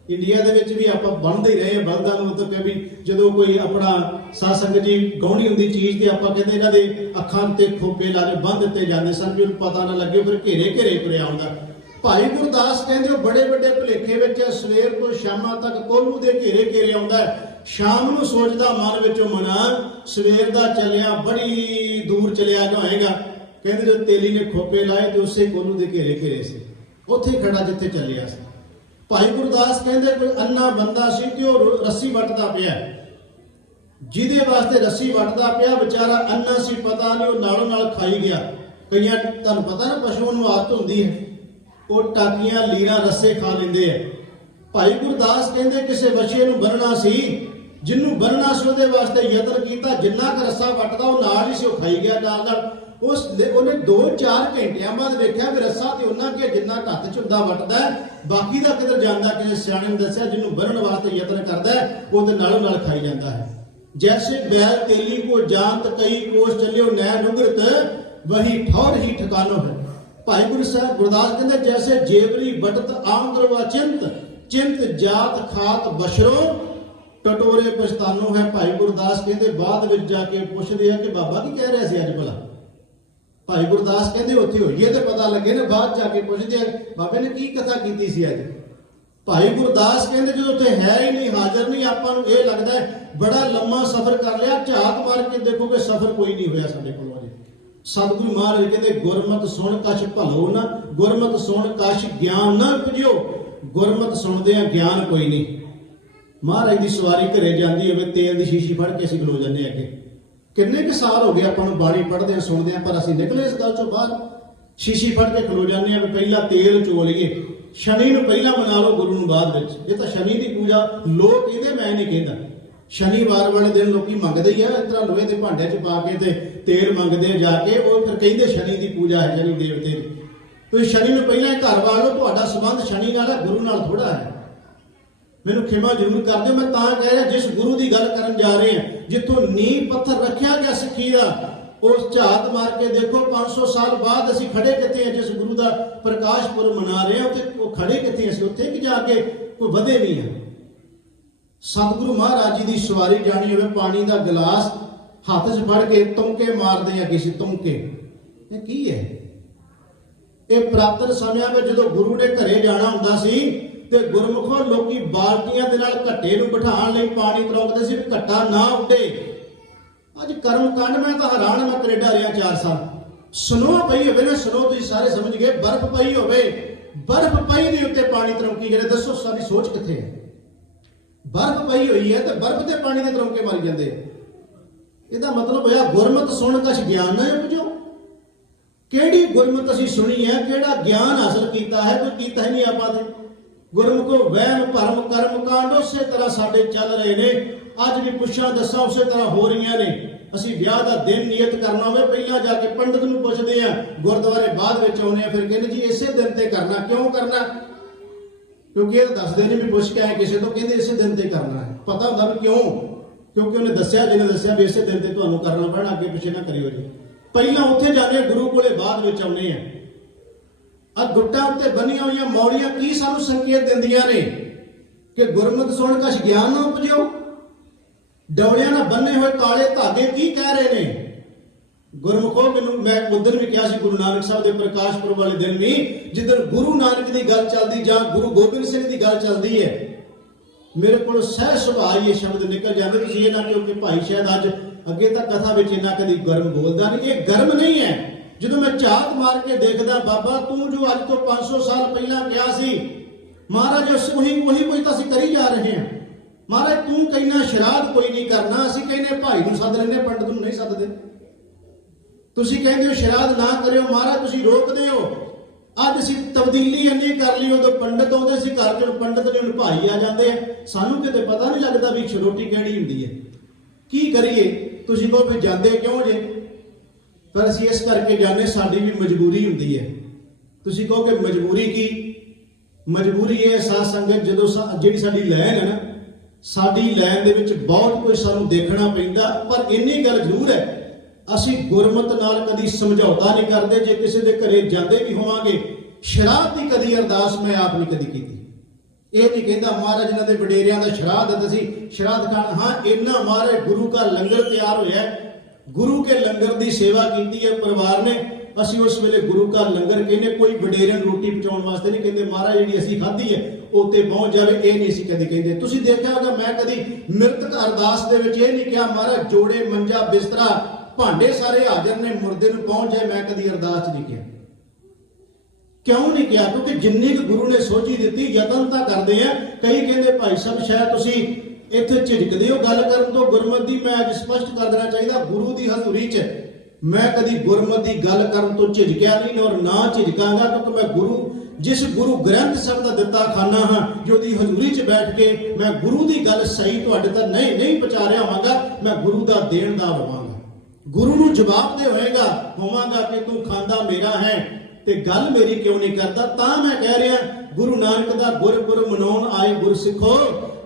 ਇੰਡੀਆ ਦੇ ਵਿੱਚ ਵੀ ਆਪਾਂ ਬਣਦੇ ਹੀ ਰਹੇ ਹਾਂ ਬਲਦਾਂ ਨੂੰ। ਮਤਲਬ ਕਿ ਵੀ ਜਦੋਂ ਕੋਈ ਆਪਣਾ ਸਾਧ ਸੰਗਤ ਜੀ ਗਾਉਣੀ ਹੁੰਦੀ ਚੀਜ਼ ਤੇ ਆਪਾਂ ਕਹਿੰਦੇ ਇਹਨਾਂ ਦੇ ਅੱਖਾਂ ਤੇ ਖੋਪੇ ਲਾ ਕੇ ਬੰਨ੍ਹ ਦਿੱਤੇ ਜਾਂਦੇ ਸਨ ਵੀ ਉਹਨੂੰ ਪਤਾ ਨਾ ਲੱਗੇ, ਫਿਰ ਘੇਰੇ ਘੇਰੇ ਤੁਰਿਆ ਆਉਂਦਾ। ਭਾਈ ਗੁਰਦਾਸ ਕਹਿੰਦੇ ਉਹ ਬੜੇ ਵੱਡੇ ਭੁਲੇਖੇ ਵਿੱਚ ਸਵੇਰ ਤੋਂ ਸ਼ਾਮਾਂ ਤੱਕ ਕੋਲੂ ਦੇ ਘੇਰੇ ਘੇਰੇ ਆਉਂਦਾ। ਸ਼ਾਮ ਨੂੰ ਸੋਚਦਾ ਮਨ ਵਿੱਚੋਂ ਮਨਾ ਸਵੇਰ ਦਾ ਚੱਲਿਆ ਬੜੀ ਦੂਰ ਚਲਿਆ ਜਾਏਗਾ। ਕਹਿੰਦੇ ਜਦੋਂ ਤੇਲੀ ਨੇ ਖੋਪੇ ਲਾਏ ਤੇ ਉਸੇ ਕੋਲੂ ਦੇ ਘੇਰੇ ਘੇਰੇ ਸੀ, ਉੱਥੇ ਖੜਾ ਜਿੱਥੇ ਚੱਲਿਆ ਸੀ। ਭਾਈ ਗੁਰਦਾਸ ਕਹਿੰਦੇ ਕੋਈ ਅੰਨਾ ਬੰਦਾ ਸੀ ਤੇ ਉਹ ਰੱਸੀ ਵੱਟਦਾ ਪਿਆ, ਜਿਹਦੇ ਵਾਸਤੇ ਰੱਸੀ ਵੱਟਦਾ ਪਿਆ ਵਿਚਾਰਾ ਅੰਨਾ ਸੀ, ਪਤਾ ਨਹੀਂ ਉਹ ਨਾਲੋਂ ਨਾਲ ਖਾਈ ਗਿਆ। ਕਈਆਂ ਤੁਹਾਨੂੰ ਪਤਾ ਨਾ ਪਸ਼ੂਆਂ ਨੂੰ ਆਦਤ ਹੁੰਦੀ ਹੈ, ਉਹ ਟਾਕੀਆਂ ਲੀਰਾਂ ਰੱਸੇ ਖਾ ਲੈਂਦੇ ਆ। ਭਾਈ ਗੁਰਦਾਸ ਕਹਿੰਦੇ ਕਿਸੇ ਵਛੇ ਨੂੰ ਬੰਨਣਾ ਸੀ, ਜਿਹਨੂੰ ਬੰਨਣਾ ਸੀ ਉਹਦੇ ਵਾਸਤੇ ਯਤਨ ਕੀਤਾ, ਜਿੰਨਾ ਕੁ ਰੱਸਾ ਵੱਟਦਾ ਉਹ ਨਾਲ ਹੀ ਸੀ, ਉਹ ਖਾਈ ਗਿਆ ਨਾਲ ਨਾਲ। ਉਹਨੇ 2-4 ਘੰਟਿਆਂ ਬਾਅਦ ਵੇਖਿਆ ਵੀ ਰੱਸਾ ਤੇ ਉਹਨਾਂ ਕਿ ਜਿੰਨਾ ਹੱਥ ਚ ਹੁੰਦਾ ਵੱਟਦਾ, ਬਾਕੀ ਦਾ ਕਿਧਰ ਜਾਂਦਾ। ਕਿਸੇ ਸਿਆਣੇ ਨੇ ਦੱਸਿਆ ਜਿਹਨੂੰ ਬੰਨਣ ਵਾਸਤੇ ਯਤਨ ਕਰਦਾ ਉਹਦੇ ਨਾਲੋਂ ਨਾਲ ਖਾਈ ਜਾਂਦਾ ਹੈ। जैसे बैल तेली को जानत कई कोस चलियो नैन उगरत वही ठौर ही ठिकानो है। भाई गुरु साहब गुरदास कहते जैसे जेवरी बटत आमदर व चिंत चिंत जात खात बशरो टटोरे पछतानो है। भाई गुरदास कहते बाद विच जाके पुछदे आ कि बाबा की कह रहा सी अज भला। भाई गुरदास कहते उत्थे होइए तो पता लगे ना, बाद जाके पुछदे बाबे ने की कथा कीती सी अज। भाई गुरदास कहते जो उत्थे है ही नहीं, हाजिर नहीं, आपां नूं इह लगदा है बड़ा लंबा सफर कर लिया, झात मार के देखो कि सफर कोई नहीं होया साडे कोल अजे। सतगुरु महाराज कहते गुरमत सुन कछ भलो ना, गुरमत सुन कछ ज्ञान ना उपजियो। गुरमत सुनदे आ ज्ञान कोई नहीं। महाराज दी सवारी घरे जांदी होवे, तेल दी शीशी फड़ के असीं खलो जन्ने अगे। किन्ने के साल हो गए आपां नूं बाणी पढ़दे आ सुनदे आ, पर असीं निकले इस गल चों बाहर। शीशी फड़ के खलो जाने आ भी पहला तेल चोलीए, शनि नूं पहला मना लो, गुरु नूं बाद विच। ये तां शनि दी पूजा लोक कहंदे, मैं नहीं कहंदा। शनिवार वाले दिन लोकी मंगदे ही आ, इस तरह लोहे दे भांडे च पा के ते तेल मंगदे जाके, ਉਹ ਫਿਰ ਕਹਿੰਦੇ शनि ਦੀ पूजा है, शनि देवते ਦੀ। ਤੁਸੀਂ शनि ਨੂੰ ਪਹਿਲਾਂ ਹੀ ਘਰ ਵਾੜ ਲਓ, ਤੁਹਾਡਾ ਸੰਬੰਧ शनि ਨਾਲ ਹੈ, ਗੁਰੂ ਨਾਲ ਥੋੜਾ ਹੈ। ਮੈਨੂੰ ਖਿਮਾ ਜ਼ਰੂਰ ਕਰ ਦਿਓ, ਮੈਂ ਤਾਂ ਕਹਿ ਰਿਹਾ ਜਿਸ ਗੁਰੂ ਦੀ ਗੱਲ ਕਰਨ ਜਾ ਰਹੇ ਹਾਂ, ਜਿੱਥੋਂ ਨੀਂਹ ਪੱਥਰ ਰੱਖਿਆ ਗਿਆ ਸਿੱਖੀ ਦਾ, ਉਸ ਝਾਤ ਮਾਰ ਕੇ ਦੇਖੋ 500 ਸਾਲ ਬਾਅਦ ਅਸੀਂ ਖੜੇ ਕਿੱਥੇ ਹਾਂ। ਜਿਸ ਗੁਰੂ ਦਾ ਪ੍ਰਕਾਸ਼ ਪੁਰਬ ਮਨਾ ਰਹੇ ਹਾਂ ਉੱਥੇ ਉਹ ਖੜੇ ਕਿੱਥੇ ਅਸੀਂ, ਉੱਥੇ ਕਿ ਜਾ ਕੇ ਕੋਈ ਵਧੇ ਨਹੀਂ ਹੈ। ਸਤਿਗੁਰੂ ਮਹਾਰਾਜ ਜੀ ਦੀ ਸਵਾਰੀ ਜਾਣੀ ਹੋਵੇ, ਪਾਣੀ ਦਾ ਗਲਾਸ ਹੱਥ 'ਚ ਫੜ ਕੇ ਤੁਮਕੇ ਮਾਰਦੇ ਆ ਕਿਸੇ ਤੁਮਕੇ, ਇਹ ਕੀ ਹੈ? ਇਹ ਪ੍ਰਾਤਨ ਸਮਿਆਂ ਵਿੱਚ ਜਦੋਂ ਗੁਰੂ ਨੇ ਘਰੇ ਜਾਣਾ ਹੁੰਦਾ ਸੀ ਤੇ ਗੁਰਮੁਖੋਂ ਲੋਕੀ ਬਾਲਟੀਆਂ ਦੇ ਨਾਲ ਘੱਟੇ ਨੂੰ ਬਿਠਾਉਣ ਲਈ ਪਾਣੀ ਤਰੋਕਦੇ ਸੀ ਵੀ ਘੱਟਾ ਨਾ ਉੱਡੇ। ਅੱਜ ਕਰਮ ਕਾਂਡ ਮੈਂ ਤਾਂ ਹੈਰਾਨ, ਮੈਂ ਕੈਨੇਡਾ ਰਿਹਾ 4 ਸਾਲ, ਸਨੋ ਪਈ ਹੋਵੇ ਨਾ, ਸਨੋ ਤੁਸੀਂ ਸਾਰੇ ਸਮਝ ਗਏ, ਬਰਫ਼ ਪਈ ਹੋਵੇ, ਬਰਫ਼ ਪਈ ਦੇ ਉੱਤੇ ਪਾਣੀ ਤਰੋਕੀ ਜਿਹੜੇ, ਦੱਸੋ ਸਾਡੀ ਸੋਚ ਕਿੱਥੇ ਹੈ? ਬਰਫ਼ ਪਈ ਹੋਈ ਹੈ ਤੇ ਬਰਫ਼ ਤੇ ਪਾਣੀ ਦੇ ਤਰੋਕੇ ਮਾਰੀ ਜਾਂਦੇ। ਇਹਦਾ ਮਤਲਬ ਹੋਇਆ ਗੁਰਮਤ ਸੁਣ ਕਛ ਗਿਆਨ ਨਾ ਉਪਜੋ। ਕਿਹੜੀ ਗੁਰਮਤ ਅਸੀਂ ਸੁਣੀ ਹੈ, ਕਿਹੜਾ ਗਿਆਨ ਹਾਸਲ ਕੀਤਾ ਹੈ? ਕੋਈ ਕੀਤਾ ਹੀ ਨਹੀਂ ਆਪਾਂ ਤੇ। ਗੁਰਮੁਖੋ ਵਹਿਮ ਭਰਮ ਕਰਮ ਕਾਂਡ ਉਸੇ ਤਰ੍ਹਾਂ ਸਾਡੇ ਚੱਲ ਰਹੇ ਨੇ। ਅੱਜ ਵੀ ਪੁੱਛਾਂ ਦੱਸਾਂ ਉਸੇ ਤਰ੍ਹਾਂ ਹੋ ਰਹੀਆਂ ਨੇ। ਅਸੀਂ ਵਿਆਹ ਦਾ ਦਿਨ ਨਿਯਤ ਕਰਨਾ ਹੋਵੇ, ਪਹਿਲਾਂ ਜਾ ਕੇ ਪੰਡਤ ਨੂੰ ਪੁੱਛਦੇ ਆ, ਗੁਰਦੁਆਰੇ ਬਾਅਦ ਵਿੱਚ ਆਉਣੇ ਆ, ਫਿਰ ਕਹਿੰਦੇ ਜੀ ਇਸੇ ਦਿਨ ਤੇ ਕਰਨਾ। ਕਿਉਂ ਕਰਨਾ? ਕਿਉਂਕਿ ਇਹ ਦੱਸਦੇ ਨਹੀਂ ਵੀ ਪੁੱਛ ਕੇ ਆਏ ਕਿਸੇ ਤੋਂ, ਕਹਿੰਦੇ ਇਸੇ ਦਿਨ ਤੇ ਕਰਨਾ ਹੈ। ਪਤਾ ਹੁੰਦਾ ਵੀ ਕਿਉਂ? ਕਿਉਂਕਿ ਉਹਨੇ ਦੱਸਿਆ, ਜਿਹਨੇ ਦੱਸਿਆ ਵੀ ਇਸੇ ਦਿਨ ਤੇ ਤੁਹਾਨੂੰ ਕਰਨਾ ਪੈਣਾ, ਅੱਗੇ ਪਿੱਛੇ ਨਾ ਕਰਿਓ ਜੀ। ਪਹਿਲਾਂ ਉੱਥੇ ਜਾਂਦੇ ਗੁਰੂ ਕੋਲੇ, ਬਾਅਦ ਵਿੱਚ ਆਉਣੇ ਆ। ਆ ਗੁੱਟਾਂ ਉੱਤੇ ਬੰਨੀਆਂ ਹੋਈਆਂ ਮੌਲੀਆਂ ਕੀ ਸਾਨੂੰ ਸੰਕੇਤ ਦਿੰਦੀਆਂ ਨੇ ਕਿ ਗੁਰਮਤਿ ਸੁਣ ਕਛ ਗਿਆਨ ਨਾ ਉਪਜਿਓ। ਡੌਲਿਆਂ ਨਾਲ ਬੰਨੇ ਹੋਏ ਕਾਲੇ ਧਾਗੇ ਕੀ ਕਹਿ ਰਹੇ ਨੇ? ਗੁਰਮੁਖੋ, ਮੈਨੂੰ ਮੈਂ ਉਦੋਂ ਵੀ ਕਿਹਾ ਸੀ ਗੁਰੂ ਨਾਨਕ ਸਾਹਿਬ ਦੇ ਪ੍ਰਕਾਸ਼ ਪੁਰਬ ਵਾਲੇ ਦਿਨ ਵੀ, ਜਿੱਦਣ ਗੁਰੂ ਨਾਨਕ ਦੀ ਗੱਲ ਚੱਲਦੀ ਜਾਂ ਗੁਰੂ ਗੋਬਿੰਦ ਸਿੰਘ ਦੀ ਗੱਲ ਚੱਲਦੀ ਹੈ, ਮੇਰੇ ਕੋਲ ਸਹਿ ਸੁਭਾਅ ਇਹ ਸ਼ਬਦ ਨਿਕਲ ਜਾਂਦੇ। ਤੁਸੀਂ ਇਹ ਨਾ ਕਿਉਂ ਕਿ ਭਾਈ ਸ਼ਾਇਦ ਅੱਜ ਅੱਗੇ ਤਾਂ ਕਥਾ ਵਿੱਚ ਇੰਨਾ ਕਦੀ ਗਰਮ ਬੋਲਦਾ ਨਹੀਂ। ਇਹ ਗਰਮ ਨਹੀਂ ਹੈ। ਜਦੋਂ ਮੈਂ ਝਾਤ ਮਾਰ ਕੇ ਦੇਖਦਾ, ਬਾਬਾ ਤੂੰ ਜੋ ਅੱਜ ਤੋਂ 500 ਸਾਲ ਪਹਿਲਾਂ ਕਿਹਾ ਸੀ, ਮਹਾਰਾਜ ਉਸ ਉਹੀ ਕੁਝ ਤਾਂ ਅਸੀਂ ਕਰੀ ਜਾ ਰਹੇ ਹਾਂ। ਮਹਾਰਾਜ ਤੂੰ ਕਹਿੰਦਾ ਸ਼ਰਾਧ ਕੋਈ ਨਹੀਂ ਕਰਨਾ, ਅਸੀਂ ਕਹਿੰਦੇ ਭਾਈ ਨੂੰ ਸੱਦ ਲੈਂਦੇ, ਪੰਡਤ ਨੂੰ ਨਹੀਂ ਸੱਦਦੇ। ਤੁਸੀਂ ਕਹਿੰਦੇ ਹੋ ਸ਼ਰਾਧ ਨਾ ਕਰਿਓ, ਮਹਾਰਾਜ ਤੁਸੀਂ ਰੋਕਦੇ ਹੋ। ਅੱਜ ਅਸੀਂ ਤਬਦੀਲੀ ਇੰਨੀ ਕਰ ਲਈ, ਉਦੋਂ ਪੰਡਤ ਆਉਂਦੇ ਸੀ ਘਰ ਚ, ਪੰਡਤ ਨੇ ਹੁਣ ਭਾਈ ਆ ਜਾਂਦੇ ਆ। ਸਾਨੂੰ ਕਿਤੇ ਪਤਾ ਨਹੀਂ ਲੱਗਦਾ ਵੀ ਰੋਟੀ ਕਿਹੜੀ ਹੁੰਦੀ ਹੈ। ਕੀ ਕਰੀਏ? ਤੁਸੀਂ ਕਹੋ ਵੀ ਜਾਂਦੇ ਕਿਉਂ ਜੇ? ਪਰ ਅਸੀਂ ਇਸ ਕਰਕੇ ਜਾਂਦੇ, ਸਾਡੀ ਵੀ ਮਜਬੂਰੀ ਹੁੰਦੀ ਹੈ। ਤੁਸੀਂ ਕਹੋ ਕਿ ਮਜਬੂਰੀ ਕੀ? ਮਜਬੂਰੀ ਇਹ ਸਾਧ ਸੰਗਤ, ਜਦੋਂ ਜਿਹੜੀ ਸਾਡੀ ਲਾਈਨ ਹੈ ਨਾ, ਸਾਡੀ ਲਾਈਨ ਦੇ ਵਿੱਚ ਬਹੁਤ ਕੁਝ ਸਾਨੂੰ ਦੇਖਣਾ ਪੈਂਦਾ। ਪਰ ਇੰਨੀ ਗੱਲ ਜ਼ਰੂਰ ਹੈ, ਅਸੀਂ ਗੁਰਮਤ ਨਾਲ ਕਦੀ ਸਮਝੌਤਾ ਨਹੀਂ ਕਰਦੇ। ਜੇ ਕਿਸੇ ਦੇ ਘਰੇ ਜਾਂਦੇ ਵੀ ਹੋਵਾਂਗੇ, ਸ਼ਰਾਧ ਦੀ ਕਦੀ ਅਰਦਾਸ ਮੈਂ ਆਪ ਨਹੀਂ ਕਦੀ ਕੀਤੀ। ਇਹ ਨਹੀਂ ਕਹਿੰਦਾ ਮਹਾਰਾਜ ਇਹਨਾਂ ਦੇ ਵਡੇਰਿਆਂ ਦਾ ਸ਼ਰਾਧ ਹੈ, ਅਸੀਂ ਸ਼ਰਾਧ ਖਾਣ। ਹਾਂ, ਇੰਨਾ ਮਹਾਰਾਜ ਗੁਰੂ ਦਾ ਲੰਗਰ ਤਿਆਰ ਹੋਇਆ, ਗੁਰੂ ਕੇ ਲੰਗਰ ਦੀ ਸੇਵਾ ਕੀਤੀ ਹੈ ਪਰਿਵਾਰ ਨੇ। ਅਸੀਂ ਉਸ ਵੇਲੇ ਗੁਰੂ ਦਾ ਲੰਗਰ ਕਹਿੰਦੇ, ਕੋਈ ਵਡੇਰਿਆਂ ਨੂੰ ਰੋਟੀ ਪਹੁੰਚਾਉਣ ਵਾਸਤੇ ਨਹੀਂ ਕਹਿੰਦੇ ਮਹਾਰਾਜ ਜਿਹੜੀ ਅਸੀਂ ਖਾਧੀ ਹੈ ਉੱਤੇ ਪਹੁੰਚ ਜਾਵੇ, ਇਹ ਨਹੀਂ ਅਸੀਂ ਕਦੇ ਕਹਿੰਦੇ। ਤੁਸੀਂ ਦੇਖਿਆ ਹੋਗਾ, ਮੈਂ ਕਦੀ ਮਿਰਤਕ ਅਰਦਾਸ ਦੇ ਵਿੱਚ ਇਹ ਨਹੀਂ ਕਿਹਾ ਮਹਾਰਾਜ ਜੋੜੇ ਮੰਜਾ ਬਿਸਤਰਾ ਭਾਂਡੇ ਸਾਰੇ ਹਾਜ਼ਰ ਨੇ, ਮੁਰਦੇ ਨੂੰ ਪਹੁੰਚ ਜਾਏ, ਮੈਂ ਕਦੀ ਅਰਦਾਸ ਨਹੀਂ ਕਿਹਾ। ਕਿਉਂ ਨਹੀਂ ਕਿਹਾ? ਕਿਉਂਕਿ ਜਿੰਨੀ ਕੁ ਗੁਰੂ ਨੇ ਸੋਝੀ ਦਿੱਤੀ, ਯਤਨ ਤਾਂ ਕਰਦੇ ਆ। ਕਈ ਕਹਿੰਦੇ ਭਾਈ ਸਾਹਿਬ ਸ਼ਾਇਦ ਤੁਸੀਂ ਇੱਥੇ ਝਿਜਕਦੇ ਹੋ ਗੱਲ ਕਰਨ ਤੋਂ ਗੁਰਮਤਿ ਦੀ। ਮੈਂ ਅੱਜ ਸਪਸ਼ਟ ਕਰ ਦੇਣਾ ਚਾਹੀਦਾ, ਗੁਰੂ ਦੀ ਹਜ਼ੂਰੀ 'ਚ ਮੈਂ ਕਦੀ ਗੁਰਮਤਿ ਦੀ ਗੱਲ ਕਰਨ ਤੋਂ ਝਿਜਕਿਆ ਨਹੀਂ ਔਰ ਨਾ ਝਿਜਕਾਂਗਾ। ਕਿਉਂਕਿ ਮੈਂ ਜਿਸ ਗੁਰੂ ਗ੍ਰੰਥ ਸਾਹਿਬ ਦਾ ਦਿੱਤਾ ਖਾਨਾ ਹਾਂ, ਜੋ ਦੀ ਹਜ਼ੂਰੀ 'ਚ ਬੈਠ ਕੇ ਮੈਂ ਗੁਰੂ ਦੀ ਗੱਲ ਸਹੀ ਤੁਹਾਡੇ ਤੱਕ ਨਹੀਂ ਪਹੁੰਚਾ ਰਿਹਾ ਹੋਵਾਂਗਾ। ਮੈਂ ਗੁਰੂ ਦਾ ਦੇਣਦਾਰ ਹੋਵਾਂਗਾ, ਗੁਰੂ ਨੂੰ ਜਵਾਬ ਦੇ ਹੋਵਾਂਗਾ ਕਿ ਤੂੰ ਖਾਂਦਾ ਮੇਰਾ ਹੈ ਤੇ ਗੱਲ ਮੇਰੀ ਕਿਉਂ ਨਹੀਂ ਕਰਦਾ। ਤਾਂ ਮੈਂ ਕਹਿ ਰਿਹਾ, ਗੁਰੂ ਨਾਨਕ ਦਾ ਗੁਰਪੁਰਬ ਮਨਾਉਣ ਆਏ ਗੁਰਸਿੱਖੋ,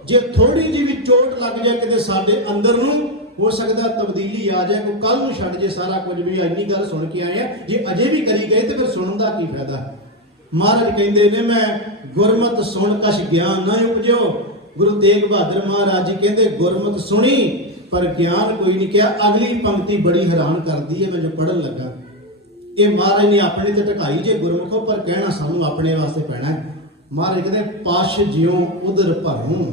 ਜੇ ਥੋੜੀ ਜਿਹੀ ਵੀ ਚੋਟ ਲੱਗ ਜਾਏ ਕਿਤੇ ਸਾਡੇ ਅੰਦਰ ਨੂੰ, हो सकता तब्दीली आ जाए, कोई कल नूं छड्ड जे सारा कुछ भी इन्नी गल सुन के आए हैं, जे अजे भी करी गए तो फिर सुनने का की फायदा। महाराज कहते ने मैं गुरमत सुन कछ ज्ञान ना उपजो। गुरु तेग बहादुर महाराज जी कहते गुरमत सुनी पर ज्ञान कोई नहीं किया। अगली पंक्ति बड़ी हैरान करती है, मैं जो पढ़न लगा ये महाराज ने अपने ते ढकाई जे गुरमुखो, पर कहना सानू अपने वास्ते पैना है। महाराज कहते पश ज्यों उधर भरूं।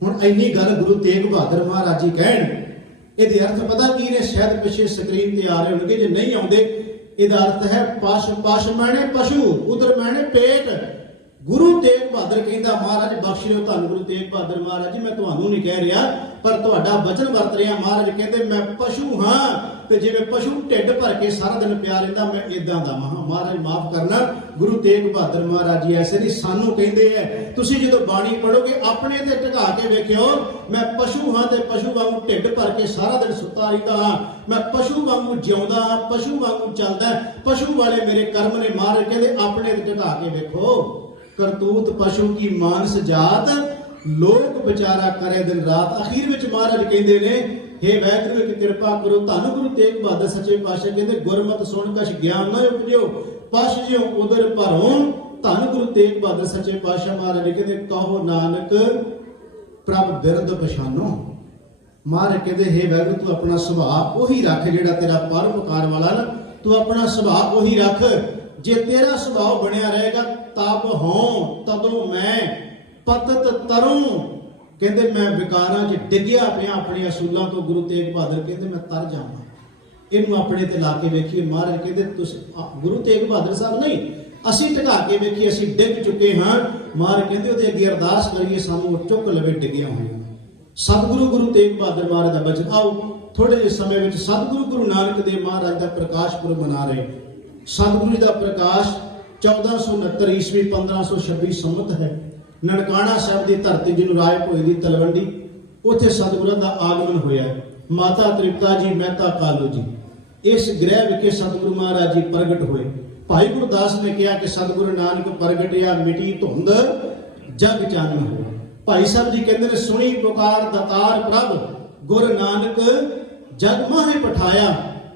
हुण इन्नी गल गुरु तेग बहादुर महाराज जी कहण, इहदे अर्थ पता की ने? शायद पिछे स्क्रीन ते आ रहे होणगे, जे नहीं आउंदे इहदा अर्थ है पश, पश मैने पशु, उधर मैने पेट। गुरु तेग बहादुर कहता महाराज बख्श लियो धन गुरु तेग बहादुर महाराज जी, मैं तुहानू नहीं कह रहा पर तुहाडा वचन वरत रहा। महाराज कहते मैं पशु हाँ, ते जिवें पशु ढिड भर के सारा दिन पिया रहिंदा मैं इदां दा हाँ। महाराज माफ करना, गुरु तेग बहादुर महाराज जी ऐसे नहीं सानू कहते हैं। तुसीं जदों बाणी पढ़ोगे अपने ते ढका के वेखियो, मैं पशु हाँ ते पशु वांगू ढिड भर के सारा दिन सुत्ता रहिंदा हाँ, मैं पशु वांगू जिउंदा हाँ, पशु वांगू चलदा, पशु वाले मेरे कर्म ने। महाराज कहते अपने ते ढका के वेखो, करतूत पशु की मानस जात, लोक विचारा करे दिन रात। आखिर विच महाराज कहते ने हे वैगुरु की कृपा करो। धन गुरु तेग बहादुर सच्चे पातशाह कहते गुरमत सुन कछ ज्ञान न उपजो, पश ज्यों उदर भरों। धन गुरु तेग बहादुर सच्चे पातशाह महाराज कहते कहो नानक प्रभ बिरद पछानो। महाराज कहते हे वैगुरु तू अपना सुभाव उही रख जेड़ा तेरा परोपकार वाला ना, तू अपना सुभाव उही रख। जे तेरा सुभाव बनया रहेगा तब हों तदों मैं पतत तरूं। कहते मैं विकारां च डिग्या पिया अपने असूलों तो। गुरु तेग बहादुर कहते मैं तर जावां। इनू अपने ते ला के वेखिए। महाराज कहते तुसीं गुरु तेग बहादुर साहब नहीं, असीं ढका के वेखिए असीं डिग चुके हाँ। महाराज कहते उहदे अगे अरदास करिए सानू चुक लवे डिग्या होया। सतगुरु गुरु तेग बहादुर महाराज दा बचन। आओ थोड़े जे समय विच सतगुरु गुरु नानक देव महाराज दा प्रकाश पुरब मना रहे। सतगुरु जी का प्रकाश 1469 ईस्वी 1526 संमत है। ननकाना साहब की धरती जिन्हों राय भोए की तलवंडी, उत्थे सतगुरु का आगमन होया। माता तृप्ता जी मेहता कालू जी इस गृह विखे सतगुरु महाराज जी प्रगट हुए। भाई गुरदास ने कहा कि सतगुरु नानक प्रगटिया मिटी धुंध जग चानन हो। भाई साहब जी कहते ने सुनी पुकार दातार प्रभ, गुरु नानक जग माहे पठाया।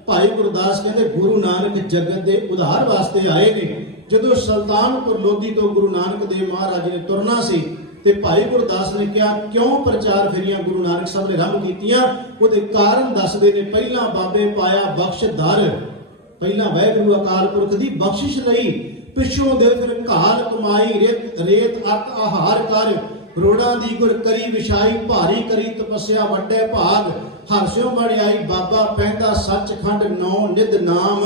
भाई गुरदास कहते गुरु नानक जगत के उधार वास्ते आए ने। जदों सुल्तानपुर लोधी तो गुरु नानक देव महाराज ने तुरना सी ते भाई गुरदास ने कहा क्यों प्रचार फेरियां गुरु नानक साहब ने रंभ कीतियां? उहदे कारण दसदे ने पहला बाबे पाया बख्श दर, पहला वाहिगुरू अकाल पुरख दी बख्शिश लई, पिछों दे फिर घाल कमाई रेत रेत अक आहार कर, रोड़ा दी गुर करी विछाई भारी करी तपस्या वड्डे भाग, हरस्यों बड़ियाई बाबा पहंदा सचखंड नौ निध नाम,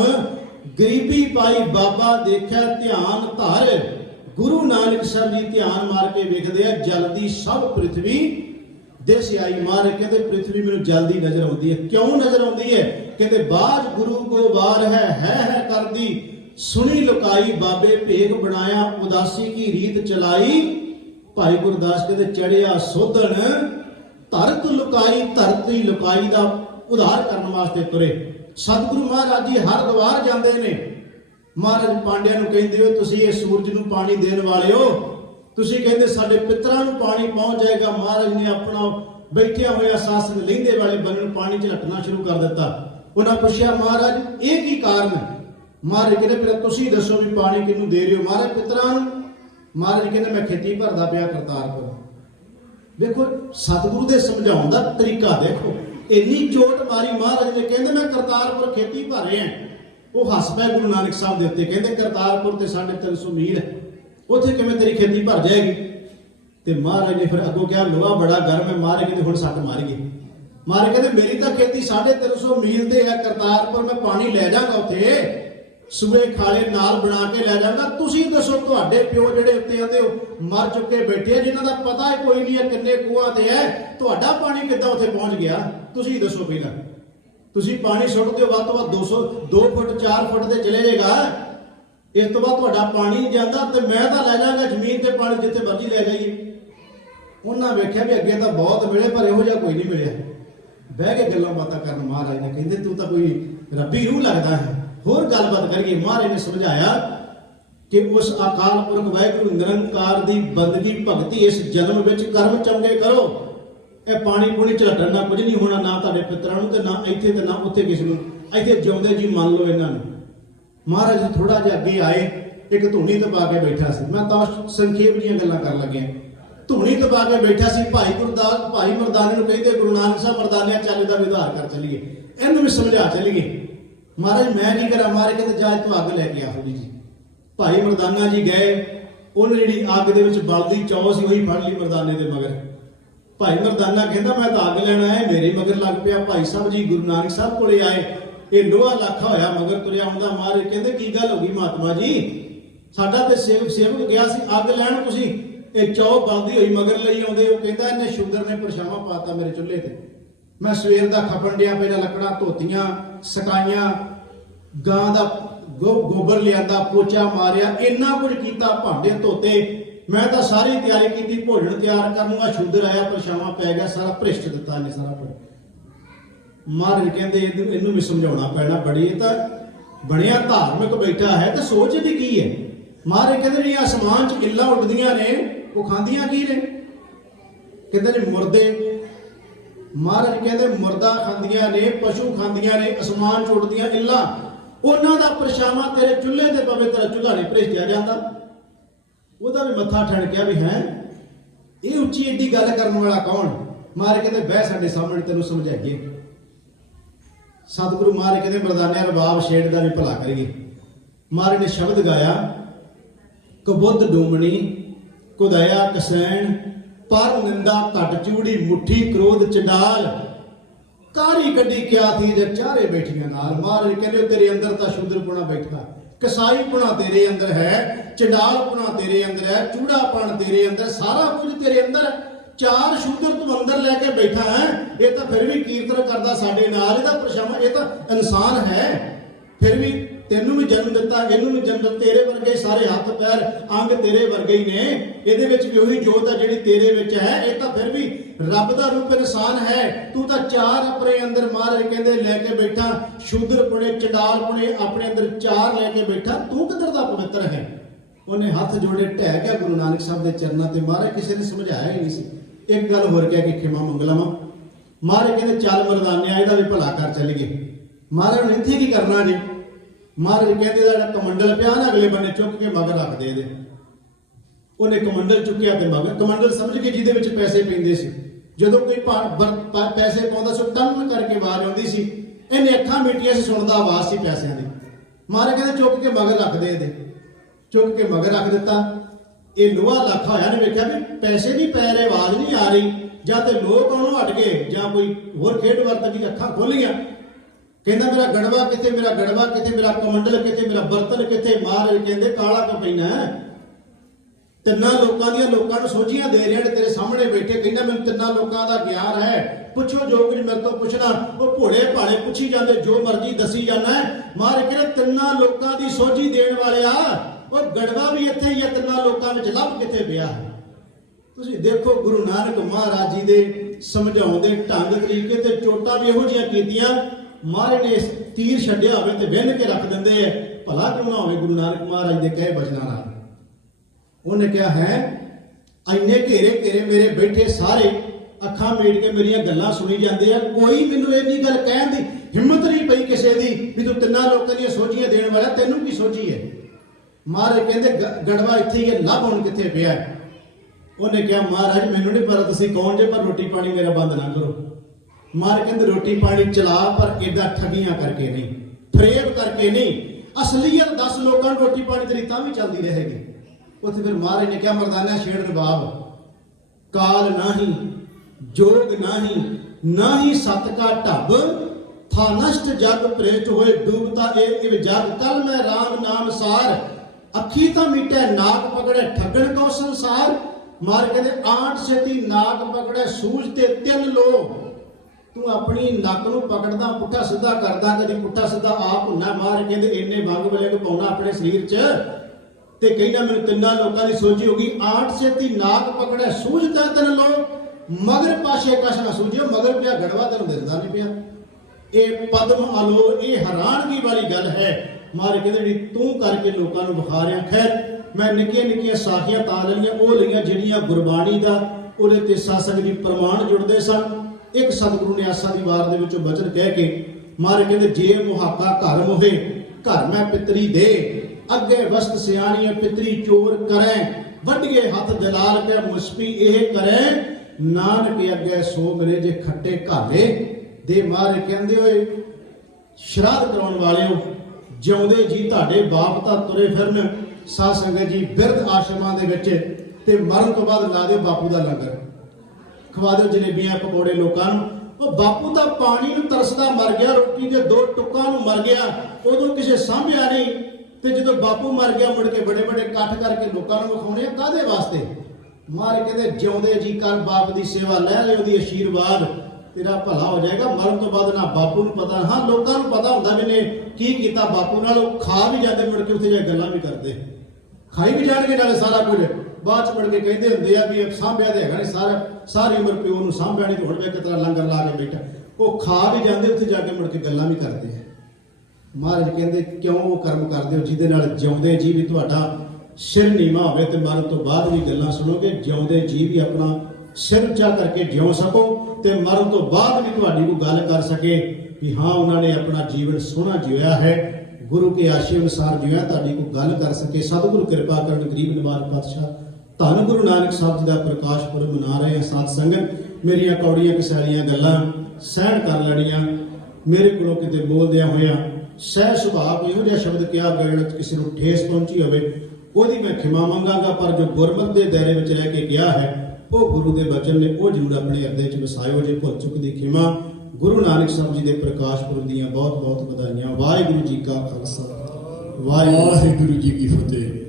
गरीबी पाई बाबा देखा ध्यान धर। गुरु नानक साहब जी ध्यान मार के वेखदे आ जलदी सब पृथ्वी दिस आई। मारे कहते पृथ्वी मैनूं जल्दी नजर आउंदी है। क्यों नजर आउंदी है? कहते बाज गुरु को वार है करदी, सुनी लुकाई बाबे भेग बनाया, उदासी की रीत चलाई। भाई गुरदास कहते चढ़िया सोधन धरत लुकाई, धरती लुकाई दा उधार करने वास्ते तुरे। सतगुरु महाराज जी हर द्वार जाते ने। महाराज पांडिया नूं कहंदे हो तुसीं इह सूरज नूं पानी देण वाले हो, तुसीं कहंदे साडे पितरां नूं पानी पहुंच जाएगा। महाराज ने अपना बैठिया होया शासन लहिंदे वाले बने नूं पानी झलकना शुरू कर दिता। उन्हां पुछया महाराज ये की कारण है? महाराज कहंदे फिर तुसीं दसो भी पानी किहनूं दे रहे हो? महाराज पितरां नूं। महाराज कहंदे मैं खेती भरदा पिया करतारपुर। देखो सतगुरु दे समझाउण दा तरीका देखो, इन्नी चोट मारी। महाराज ने कहंदे मैं करतारपुर खेती भर रहा हां। वो हस पै गुरु नानक साहब दे उत्ते, कहंदे करतारपुर ते 350 मील है, उत्थे किवें तेरी खेती भर जाएगी? ते महाराज ने फिर अगों कहा लोहा बड़ा गर्म है। महाराज कहंदे हुण सट मारीए। महाराज कहंदे मेरी तां खेती 350 मील ते है करतारपुर, मैं पानी लै जांगा उत्थे, सूए खाले नाल बना के लै जांगा। तुसीं दसो तुहाडे प्यो जिहड़े उत्ते आंदे हो मर चुके बैठे, जिन्हां दा पता है कोई नहीं है किन्ने खूहां ते है, तुहाडा पानी किद्दां उत्थे पहुंच गया? तुसीं दसो पहिलां। तुसीं पानी सुੱਟ दिओ ਵੱਧ ਤੋਂ ਵੱਧ 2 फुट 4 फुट ते चले जाएगा, इस तो बाद तुहाडा पानी नहीं जांदा ते मैं तां लै जांगा ਜ਼ਮੀਨ ते पानी जिथे मर्जी लै जाइए। उन्हां वेख्या भी अगे तां बहुत मिले पर इहो जिहा कोई नहीं मिलिया। बह के गल्लां बातां करन महाराज ने कहंदे तू तां कोई रब्बी रूह लगदा है। होर गलबात करिए। महाराज ने समझाया कि उस अकाल पुरख वाहिगुरू निरंकार दी बंदगी भगती इस जन्म विच कर्म चंगे करो, ਇਹ ਪਾਣੀ ਪੂਣੀ ਝਲਟਣ ਨਾਲ ਕੁਝ ਨਹੀਂ ਹੋਣਾ, ਨਾ ਤੁਹਾਡੇ ਪਿੱਤਰਾਂ ਨੂੰ ਤੇ ਨਾ ਇੱਥੇ ਤੇ ਨਾ ਉੱਥੇ ਕਿਸੇ ਨੂੰ। ਇੱਥੇ ਜਿਉਂਦੇ ਜੀ ਮੰਨ ਲਓ ਇਹਨਾਂ ਨੂੰ। ਮਹਾਰਾਜ ਥੋੜਾ ਜਿਹਾ ਅੱਗੇ ਆਏ, ਇੱਕ ਧੂਣੀ ਦਬਾ ਕੇ ਬੈਠਾ ਸੀ। ਮੈਂ ਤਾਂ ਸੰਖੇਪ ਦੀਆਂ ਗੱਲਾਂ ਕਰਨ ਲੱਗਿਆ। ਧੂਣੀ ਦਬਾ ਕੇ ਬੈਠਾ ਸੀ। ਭਾਈ ਗੁਰਦਾਸ ਭਾਈ ਮਰਦਾਨੇ ਨੂੰ ਕਹਿੰਦੇ, ਗੁਰੂ ਨਾਨਕ ਸਾਹਿਬ ਮਰਦਾਨਿਆਂ ਚੱਲ ਇਹਦਾ ਵਿਧਾਰ ਕਰ ਚੱਲੀਏ, ਇਹਨੂੰ ਵੀ ਸਮਝਾ ਚੱਲੀਏ। ਮਹਾਰਾਜ ਮੈਂ ਕੀ ਕਰਾਂ? ਮਹਾਰਾਜ ਕਹਿੰਦੇ ਜਾ ਤੂੰ ਅੱਗ ਲੈ ਕੇ ਆ ਥੋੜੀ ਜੀ। ਭਾਈ ਮਰਦਾਨਾ ਜੀ ਗਏ, ਉਹਨੇ ਜਿਹੜੀ ਅੱਗ ਦੇ ਵਿੱਚ ਬਲਦੀ ਚੌ ਸੀ ਉਹੀ ਫੜ ਲਈ ਮਰਦਾਨੇ ਦੇ ਮਗਰ। ਭਾਈ ਮਰਦਾਨਾ ਕਹਿੰਦਾ ਮੈਂ ਤਾਂ ਅੱਗ ਲੈਣ ਆਇਆ, ਮੇਰੇ ਮਗਰ ਲੱਗ ਪਿਆ। ਭਾਈ ਸਾਹਿਬ ਜੀ ਗੁਰੂ ਨਾਨਕ ਸਾਹਿਬ ਕੋਲੇ ਆਏ, ਇਹ ਲੋਹਾ ਲਾਖਾ ਹੋਇਆ ਮਗਰ ਤੁਰਿਆ ਆਉਂਦਾ। ਮਹਾਰਾਜ ਕਹਿੰਦੇ ਕੀ ਗੱਲ ਹੋ ਗਈ ਮਹਾਤਮਾ ਜੀ? ਸਾਡਾ ਤੇ ਸੇਵਕ ਗਿਆ ਸੀ ਅੱਗ ਲੈਣ, ਤੁਸੀਂ ਇਹ ਚੌ ਬਲਦੀ ਹੋਈ ਮਗਰ ਲਈ ਆਉਂਦੇ ਹੋ। ਕਹਿੰਦਾ ਇਹਨੇ ਸ਼ੂਦਰ ਨੇ ਪਰਛਾਵਾਂ ਪਾਤਾ ਮੇਰੇ ਚੁੱਲ੍ਹੇ ਤੇ। ਮੈਂ ਸਵੇਰ ਦਾ ਖਪਣ ਡਿਆ, ਪਹਿਲਾਂ ਲੱਕੜਾਂ ਧੋਤੀਆਂ, ਸਕਾਈਆਂ, ਗਾਂ ਦਾ ਗੋਬਰ ਲਿਆਂਦਾ, ਪੋਚਾ ਮਾਰਿਆ, ਇੰਨਾ ਕੁਝ ਕੀਤਾ, ਭਾਂਡੇ ਧੋਤੇ। ਮੈਂ ਤਾਂ ਸਾਰੀ ਤਿਆਰੀ ਕੀਤੀ ਭੋਜਨ ਤਿਆਰ ਕਰਨ ਨੂੰ। ਸ਼ੂਦਰ ਆਇਆ, ਪਰਛਾਵਾਂ ਪੈ ਗਿਆ, ਸਾਰਾ ਭ੍ਰਿਸ਼ਟ ਦਿੱਤਾ ਇਹਨੇ ਸਾਰਾ ਕੁਝ। ਮਹਾਰਾਜ ਕਹਿੰਦੇ ਇਹਨੂੰ ਵੀ ਸਮਝਾਉਣਾ ਪੈਣਾ। ਬੜੀ ਇਹ ਤਾਂ ਬਣਿਆ ਧਾਰਮਿਕ ਬੈਠਾ ਹੈ, ਤਾਂ ਸੋਚ ਇਹਦੀ ਕੀ ਹੈ? ਮਹਾਰਾਜ ਕਹਿੰਦੇ ਵੀ ਅਸਮਾਨ 'ਚ ਇੱਲਾਂ ਉੱਡਦੀਆਂ ਨੇ, ਉਹ ਖਾਂਦੀਆਂ ਕੀ ਨੇ? ਕਹਿੰਦੇ ਨੇ ਮੁਰਦੇ। ਮਹਾਰਾਜ ਕਹਿੰਦੇ ਮੁਰਦਾ ਖਾਂਦੀਆਂ ਨੇ, ਪਸ਼ੂ ਖਾਂਦੀਆਂ ਨੇ, ਅਸਮਾਨ 'ਚ ਉੱਡਦੀਆਂ ਇੱਲਾਂ, ਉਹਨਾਂ ਦਾ ਪਰਛਾਵਾਂ ਤੇਰੇ ਚੁੱਲ੍ਹੇ ਤੇ ਪਵੇ, ਤੇਰਾ ਚੁੱਲ੍ਹਾ ਨਹੀਂ ਭ੍ਰਿਸ਼ਟਿਆ ਜਾਂਦਾ। ਉਹਦਾ ਵੀ ਮੱਥਾ ਠਣਕਿਆ ਵੀ ਹੈ ਇਹ ਉੱਚੀ ਏਡੀ ਗੱਲ ਕਰਨ ਵਾਲਾ ਕੌਣ? ਮਹਾਰਾਜ ਕਹਿੰਦੇ ਬਹਿ ਸਾਡੇ ਸਾਹਮਣੇ, ਤੈਨੂੰ ਸਮਝਾਈਏ। ਸਤਿਗੁਰੂ ਮਹਾਰਾਜ ਕਹਿੰਦੇ ਮਰਦਾਨਿਆਂ ਰਬਾਬ ਛੇੜਦਾ ਵੀ ਭਲਾ ਕਰੀਏ। ਮਹਾਰਾਜ ਨੇ ਸ਼ਬਦ ਗਾਇਆ, ਕਬੁੱਧ ਡੂਮਣੀ ਕੁਦਇਆ ਕਸੈਣ, ਪਰ ਨਿੰਦਾ ਘਟ ਚੂੜੀ ਮੁੱਠੀ ਕ੍ਰੋਧ ਚੰਡਾਲ, ਕਾਰੀ ਕੱਢੀ ਕਿਆ ਥੀ ਜੇ ਚਾਰੇ ਬੈਠੀਆਂ ਨਾਲ। ਮਹਾਰਾਜ ਕਹਿੰਦੇ ਤੇਰੇ ਅੰਦਰ ਤਾਂ ਸ਼ੂਦਰਪੁਣਾ ਬੈਠਾ, ਕਸਾਈਪੁਣਾ ਤੇਰੇ ਅੰਦਰ ਹੈ, ਚੰਡਾਲਪੁਣਾ ਤੇਰੇ ਅੰਦਰ ਹੈ, ਚੂੜਾਪਣ ਤੇਰੇ ਅੰਦਰ, ਸਾਰਾ ਕੁਝ ਤੇਰੇ ਅੰਦਰ। ਚਾਰ ਸ਼ੂਦਰ ਤੂੰ ਅੰਦਰ ਲੈ ਕੇ ਬੈਠਾ ਹੈ। ਇਹ ਤਾਂ ਫਿਰ ਵੀ ਕੀਰਤਨ ਕਰਦਾ ਸਾਡੇ ਨਾਲ, ਇਹਦਾ ਪਰਛਾਵਾਂ, ਇਹ ਤਾਂ ਇਨਸਾਨ ਹੈ। ਫਿਰ ਵੀ ਤੈਨੂੰ ਵੀ ਜਨਮ ਦਿੱਤਾ, ਇਹਨੂੰ ਵੀ ਜਨਮ ਦਿੱਤਾ, ਤੇਰੇ ਵਰਗੇ ਸਾਰੇ ਹੱਥ ਪੈਰ ਅੰਗ ਤੇਰੇ ਵਰਗੇ ਹੀ ਨੇ। ਇਹਦੇ ਵਿੱਚ ਵੀ ਉਹੀ ਜੋਤ ਹੈ ਜਿਹੜੀ ਤੇਰੇ ਵਿੱਚ ਹੈ। ਇਹ ਤਾਂ ਫਿਰ ਵੀ ਰੱਬ ਦਾ ਰੂਪ ਇਨਸਾਨ ਹੈ। ਤੂੰ ਤਾਂ ਚਾਰ ਆਪਣੇ ਅੰਦਰ ਮਹਾਰਾਜ ਕਹਿੰਦੇ ਲੈ ਕੇ ਬੈਠਾ, ਸ਼ੂਦਰ ਪੁਣੇ, ਚੰਡਾਲ ਪੁਣੇ ਆਪਣੇ ਅੰਦਰ ਚਾਰ ਲੈ ਕੇ ਬੈਠਾ। ਤੂੰ ਕਿੱਧਰ ਦਾ ਪਵਿੱਤਰ ਹੈ? ਉਹਨੇ ਹੱਥ ਜੋੜੇ, ਢਹਿ ਗਿਆ ਗੁਰੂ ਨਾਨਕ ਸਾਹਿਬ ਦੇ ਚਰਨਾਂ ਤੇ। ਮਹਾਰਾਜ ਕਿਸੇ ਨੇ ਸਮਝਾਇਆ ਹੀ ਨਹੀਂ ਸੀ। ਇੱਕ ਗੱਲ ਹੋਰ ਕਹਿ ਕੇ ਖਿਮਾ ਮੰਗਲਾਵਾਂ। ਮਹਾਰਾਜ ਕਹਿੰਦੇ ਚੱਲ ਮਰਦਾਨਿਆ ਇਹਦਾ ਵੀ ਭਲਾ ਕਰ ਚੱਲੀਏ। ਮਹਾਰਾਜ ਨੇ ਇੱਥੇ ਕੀ ਕਰਨਾ ਜੀ? ਮਹਾਰਾਜ ਕਹਿੰਦੇ ਜਿਹੜਾ ਕਮੰਡਲ ਪਿਆ ਨਾ ਅਗਲੇ ਬੰਨੇ, ਚੁੱਕ ਕੇ ਮਗਰ ਰੱਖ ਦੇ ਇਹਦੇ। ਉਹਨੇ ਕਮੰਡਲ ਚੁੱਕਿਆ ਤੇ ਮਗਰ, ਕਮੰਡਲ ਸਮਝ ਕੇ ਜਿਹਦੇ ਵਿੱਚ ਪੈਸੇ ਪੈਂਦੇ ਸੀ। ਜਦੋਂ ਕੋਈ ਪੈਸੇ ਪਾਉਂਦਾ ਸੀ ਟੰਨ ਕਰਕੇ ਆਵਾਜ਼ ਆਉਂਦੀ ਸੀ, ਇਹਨੇ ਅੱਖਾਂ ਮੀਟੀਆਂ ਸੀ, ਸੁਣਦਾ ਆਵਾਜ਼ ਸੀ ਪੈਸਿਆਂ ਦੀ। ਮਹਾਰਾਜ ਕਹਿੰਦੇ ਚੁੱਕ ਕੇ ਮਗਰ ਰੱਖ ਦੇ ਇਹਦੇ। ਚੁੱਕ ਕੇ ਮਗਰ ਰੱਖ ਦਿੱਤਾ। ਇਹ ਲੋਹਾ ਲੱਖਾ ਹੋਇਆ ਨੇ ਵੇਖਿਆ ਵੀ ਪੈਸੇ ਨਹੀਂ ਪੈ ਰਹੇ, ਆਵਾਜ਼ ਨਹੀਂ ਆ ਰਹੀ, ਜਾਂ ਤੇ ਲੋਕ ਉਹਨੂੰ ਹਟ ਗਏ ਜਾਂ ਕੋਈ ਹੋਰ ਖੇਡ ਵਰਤ ਦੀ ਅੱਖਾਂ ਖੋਲੀਆਂ। ਕਹਿੰਦਾ ਮੇਰਾ ਗੜਵਾ ਕਿੱਥੇ, ਮੇਰਾ ਗੜਵਾ ਕਿੱਥੇ, ਮੇਰਾ ਕਮੰਡਲ ਕਿੱਥੇ, ਮੇਰਾ ਬਰਤਨ ਕਿੱਥੇ? ਮਹਾਰਾਜ ਕਹਿੰਦੇ ਕਾਲਾ ਕਪੈਨਾ ਤਿੰਨਾਂ ਲੋਕਾਂ ਦੀਆਂ, ਲੋਕਾਂ ਨੂੰ ਸੋਝੀਆਂ ਦੇ ਰਿਹਾ ਨੇ ਤੇਰੇ ਸਾਹਮਣੇ ਬੈਠੇ। ਕਹਿੰਦਾ ਮੈਨੂੰ ਤਿੰਨਾਂ ਲੋਕਾਂ ਦਾ ਗਿਆਨ ਹੈ, ਪੁੱਛੋ ਜੋ ਕੁਝ ਮੇਰੇ ਤੋਂ ਪੁੱਛਣਾ। ਉਹ ਭੋਲੇ ਭਾਲੇ ਪੁੱਛੀ ਜਾਂਦੇ, ਜੋ ਮਰਜ਼ੀ ਦੱਸੀ ਜਾਂਦਾ। ਮਹਾਰਾਜ ਕਹਿੰਦੇ ਤਿੰਨਾਂ ਲੋਕਾਂ ਦੀ ਸੋਝੀ ਦੇਣ ਵਾਲਿਆ, ਉਹ ਗੜਵਾ ਵੀ ਇੱਥੇ ਹੀ ਹੈ, ਤਿੰਨਾਂ ਲੋਕਾਂ ਵਿੱਚ ਲੱਭ ਕਿੱਥੇ ਪਿਆ? ਤੁਸੀਂ ਦੇਖੋ ਗੁਰੂ ਨਾਨਕ ਮਹਾਰਾਜ ਜੀ ਦੇ ਸਮਝਾਉਣ ਦੇ ਢੰਗ ਤਰੀਕੇ ਤੇ ਚੋਟਾਂ ਵੀ ਇਹੋ ਜਿਹੀਆਂ ਕੀਤੀਆਂ। ਮਹਾਰਾਜ ਨੇ ਤੀਰ ਛੱਡਿਆ ਹੋਵੇ ਤੇ ਵਿੰਨ ਕੇ ਰੱਖ ਦਿੰਦੇ ਐ। ਭਲਾ ਕਿਉਂ ਨਾ ਹੋਵੇ ਗੁਰੂ ਨਾਨਕ ਮਹਾਰਾਜ ਦੇ ਕਹੇ ਬਚਨਾਂ ਨਾਲ। ਉਹਨੇ ਕਿਹਾ ਹੈ ਇੰਨੇ ਘੇਰੇ ਘੇਰੇ ਮੇਰੇ ਬੈਠੇ ਸਾਰੇ ਅੱਖਾਂ ਮੀਟ ਕੇ ਮੇਰੀਆਂ ਗੱਲਾਂ ਸੁਣੀ ਜਾਂਦੇ ਆ, ਕੋਈ ਮੈਨੂੰ ਇੰਨੀ ਗੱਲ ਕਹਿਣ ਦੀ ਹਿੰਮਤ ਨਹੀਂ ਪਈ ਕਿਸੇ ਦੀ ਵੀ ਤੂੰ ਤਿੰਨਾਂ ਲੋਕਾਂ ਦੀਆਂ ਸੋਝੀਆਂ ਦੇਣ ਵਾਲਾ, ਤੈਨੂੰ ਕੀ ਸੋਝੀ ਹੈ? ਮਹਾਰਾਜ ਕਹਿੰਦੇ ਗੜਵਾ ਇੱਥੇ ਹੀ ਹੈ, ਲੱਭ ਹੁਣ ਕਿੱਥੇ ਪਿਆ? ਉਹਨੇ ਕਿਹਾ ਮਹਾਰਾਜ ਮੈਨੂੰ ਨਹੀਂ ਪਤਾ ਤੁਸੀਂ ਕੌਣ ਜੇ, ਪਰ ਰੋਟੀ ਪਾਣੀ ਮੇਰਾ ਬੰਦ ਨਾ ਕਰੋ। ਮਹਾਰਾਜ ਕਹਿੰਦੇ ਰੋਟੀ ਪਾਣੀ ਚਲਾ, ਪਰ ਏਦਾਂ ਠੱਗੀਆਂ ਕਰਕੇ ਨਹੀਂ, ਫਰੇਬ ਕਰਕੇ ਨਹੀਂ, ਅਸਲੀਅਤ ਦੱਸ ਲੋਕਾਂ ਨੂੰ, ਰੋਟੀ ਪਾਣੀ ਤੇਰੀ ਤਾਂ ਵੀ ਚੱਲਦੀ ਰਹੇਗੀ। ਉੱਥੇ ਫਿਰ ਮਹਾਰਾਜ ਨੇ ਕਿਹਾ ਮਰਦਾਨਾ ਛੇੜ ਰਬਾਬ, ਕਾਲ ਨਾਹੀ जोग नाही, नाही सत का ढब, था नष्ट जग प्रेष्ट होए डूबता ए जग, कल मैं राम नाम सार, अखी ता मीटे नाक पकड़े ठगन को संसार। मार कहते आठ छेती नाक पकड़े सूझते तिन लो। तू अपनी नक नूं पकड़दा पुट्ठा सीधा करदा, कदी पुट्ठा सीधा आप हुंदा। मार कहते इन्ने वंग वलिंग पाउणा अपने शरीर च ते कहना मैनूं तिन्नां लोकां दी सोची होगी। आठ छेती नाक पकड़े सूझते तिन लो, मगर पाशे कश ना सूझियो। मगर पिया गड़वा तेन दिसदा नहीं पिया। ये पद्म आलो, ये हैरानगी वाली गल है। मारे कहते जी तू करके लोगों को विखा रहा। खैर मैं निक्कियां निक्कियां साखियां तां लईआं, वो लईआं जिहड़ियां गुरबाणी दा ਉਹਦੇ ਤੇ ਸਾਸੰਗ ਜੀ ਪ੍ਰਮਾਣ ਜੁੜਦੇ ਸਨ। ਇੱਕ ਸਤਿਗੁਰੂ ਨੇ ਆਸਾ ਦੀ ਵਾਰ ਦੇ ਵਿੱਚੋਂ ਬਚਨ ਕਹਿ ਕੇ ਮਾਰੇ ਕਹਿੰਦੇ, ਜੇ ਮੁਹਾਕਾ ਘਰ ਮੋਹੇ ਘਰ ਮੈਂ ਪਿਤਰੀ ਦੇ, ਅੱਗੇ ਵਸਤ ਸਿਆਣੀਏ ਪਿਤਰੀ ਚੋਰ ਕਰੈ, ਵੱਢੀਏ ਹੱਥ ਜਲਾਲ ਕੇ ਮੁਸਪੀ ਇਹ ਕਰੈ, ਨਾਨਕ ਅੱਗੇ ਸੋ ਮੇਰੇ ਜੇ ਖੱਟੇ ਘਾਲੇ ਦੇ। ਮਾਰੇ ਕਹਿੰਦੇ ਹੋਏ ਸ਼ਰਾਧ ਕਰਾਉਣ ਵਾਲਿਓ, ਜਿਉਂਦੇ ਜੀ ਤੁਹਾਡੇ ਬਾਪ ਤਾਂ ਤੁਰੇ ਫਿਰਨ ਸਾਧ ਸੰਗਤ ਜੀ ਬਿਰਧ ਆਸ਼ਰਮਾਂ ਦੇ ਵਿੱਚ, ਤੇ ਮਰਨ ਤੋਂ ਬਾਅਦ ਲਾ ਦਿਓ ਬਾਪੂ ਦਾ ਲੰਗਰ, ਖਵਾ ਦਿਓ ਜਲੇਬੀਆਂ ਪਕੌੜੇ ਲੋਕਾਂ ਨੂੰ। ਉਹ ਬਾਪੂ ਤਾਂ ਪਾਣੀ ਨੂੰ ਤਰਸਦਾ ਮਰ ਗਿਆ, ਰੋਟੀ ਦੇ 2 ਟੁੱਕਾਂ ਨੂੰ ਮਰ ਗਿਆ, ਉਦੋਂ ਕਿਸੇ ਸਾਂਭਿਆ ਨਹੀਂ। ਤੇ ਜਦੋਂ ਬਾਪੂ ਮਰ ਗਿਆ ਮੁੜ ਕੇ ਬੜੇ ਬੜੇ ਇਕੱਠ ਕਰਕੇ ਲੋਕਾਂ ਨੂੰ ਵਿਖਾਉਣੇ, ਕਾਹਦੇ ਵਾਸਤੇ? ਮਾਰੇ ਕਹਿੰਦੇ ਜਿਉਂਦੇ ਜੀ ਕੱਲ ਬਾਪ ਦੀ ਸੇਵਾ ਲੈ ਲਿਓ, ਉਹਦੀ ਆਸ਼ੀਰਵਾਦ ਤੇਰਾ ਭਲਾ ਹੋ ਜਾਏਗਾ। ਮਰਨ ਤੋਂ ਬਾਅਦ ਨਾ ਬਾਪੂ ਨੂੰ ਪਤਾ, ਹਾਂ ਲੋਕਾਂ ਨੂੰ ਪਤਾ ਹੁੰਦਾ ਵੀ ਨੇ ਕੀ ਕੀਤਾ ਬਾਪੂ ਨਾਲ। ਉਹ ਖਾ ਵੀ ਜਾਂਦੇ, ਮੁੜ ਕੇ ਉੱਥੇ ਜਾ ਗੱਲਾਂ ਵੀ ਕਰਦੇ, ਖਾਈ ਵੀ ਜਾਣਗੇ ਨਾਲੇ ਸਾਰਾ ਕੁਝ। ਬਾਅਦ ਚ ਮੁੜ ਕੇ ਕਹਿੰਦੇ ਹੁੰਦੇ ਆ ਵੀ ਸਾਂਭਿਆ ਤੇ ਹੈਗਾ ਨਹੀਂ, ਸਾਰੀ ਉਮਰ ਪਿਓ ਨੂੰ ਸਾਂਭਿਆ ਨਹੀਂ, ਤੇ ਹੁਣ ਵੇ ਕਿਤਨਾ ਲੰਗਰ ਲਾ ਕੇ ਬੈਠਾ। ਉਹ ਖਾ ਵੀ ਜਾਂਦੇ, ਉੱਥੇ ਜਾ ਕੇ ਮੁੜ ਕੇ ਗੱਲਾਂ ਵੀ ਕਰਦੇ ਆ। ਮਹਾਰਾਜ ਕਹਿੰਦੇ ਕਿਉਂ ਉਹ ਕਰਮ ਕਰਦੇ ਹੋ ਜਿਹਦੇ ਨਾਲ ਜਿਉਂਦੇ ਜੀ ਵੀ ਤੁਹਾਡਾ ਸਿਰ ਨੀਵਾਂ ਹੋਵੇ, ਤੇ ਮਰਨ ਤੋਂ ਬਾਅਦ ਵੀ ਗੱਲਾਂ ਸੁਣੋਗੇ। ਜਿਉਂਦੇ ਜੀ ਵੀ ਆਪਣਾ ਸਿਰ ਉੱਚਾ ਕਰਕੇ ਜਿਉ ਸਕੋ, ਤੇ ਮਰਨ ਤੋਂ ਬਾਅਦ ਵੀ ਤੁਹਾਡੀ ਕੋਈ ਗੱਲ ਕਰ ਸਕੇ ਕਿ ਹਾਂ ਉਹਨਾਂ ਨੇ ਆਪਣਾ ਜੀਵਨ ਸੋਹਣਾ ਜਿਉਇਆ ਹੈ, ਗੁਰੂ ਕੇ ਆਸ਼ੇ ਅਨੁਸਾਰ ਜਿਉਇਆ, ਤੁਹਾਡੀ ਕੋਈ ਗੱਲ ਕਰ ਸਕੇ। ਸਤਿਗੁਰੂ ਕਿਰਪਾ ਕਰਨ। ਗਰੀਬ ਨਿਵਾਜ ਪਾਤਸ਼ਾਹ ਧੰਨ ਗੁਰੂ ਨਾਨਕ ਸਾਹਿਬ ਜੀ ਦਾ ਪ੍ਰਕਾਸ਼ ਪੁਰਬ ਮਨਾ ਰਹੇ ਹਾਂ। ਸਾਧ ਸੰਗਤ ਮੇਰੀਆਂ ਕੌੜੀਆਂ ਕਸੈਲੀਆਂ ਗੱਲਾਂ ਸਹਿਣ ਕਰ ਲੈਣੀਆਂ, ਮੇਰੇ ਕੋਲੋਂ ਕਿਤੇ ਬੋਲਦਿਆਂ ਹੋਇਆਂ ਸਹਿ ਸੁਭਾਅ ਕੋਈ ਇਹੋ ਜਿਹਾ ਸ਼ਬਦ ਕਿਹਾ ਗਿਆ ਜਿਹੜਾ ਕਿਸੇ ਨੂੰ ਠੇਸ ਪਹੁੰਚੀ ਹੋਵੇ, ਉਹਦੀ ਮੈਂ ਖਿਮਾ ਮੰਗਾਂਗਾ। ਪਰ ਜੋ ਗੁਰਮਤਿ ਦੇ ਦਾਇਰੇ ਵਿੱਚ ਰਹਿ ਕੇ ਗਿਆ ਹੈ, ਉਹ ਗੁਰੂ ਦੇ ਬਚਨ ਨੇ, ਉਹ ਜ਼ਰੂਰ ਆਪਣੇ ਹਿਰਦੇ 'ਚ ਵਸਾਇਓ। ਜੇ ਭੁੱਲ ਚੁੱਕ ਦੀ ਖਿਮਾ। ਗੁਰੂ ਨਾਨਕ ਸਾਹਿਬ ਜੀ ਦੇ ਪ੍ਰਕਾਸ਼ ਪੁਰਬ ਦੀਆਂ ਬਹੁਤ ਬਹੁਤ ਵਧਾਈਆਂ। ਵਾਹਿਗੁਰੂ ਜੀ ਕਾ ਖਾਲਸਾ, ਵਾਹਿਗੁਰੂ ਜੀ ਕੀ ਫਤਿਹ।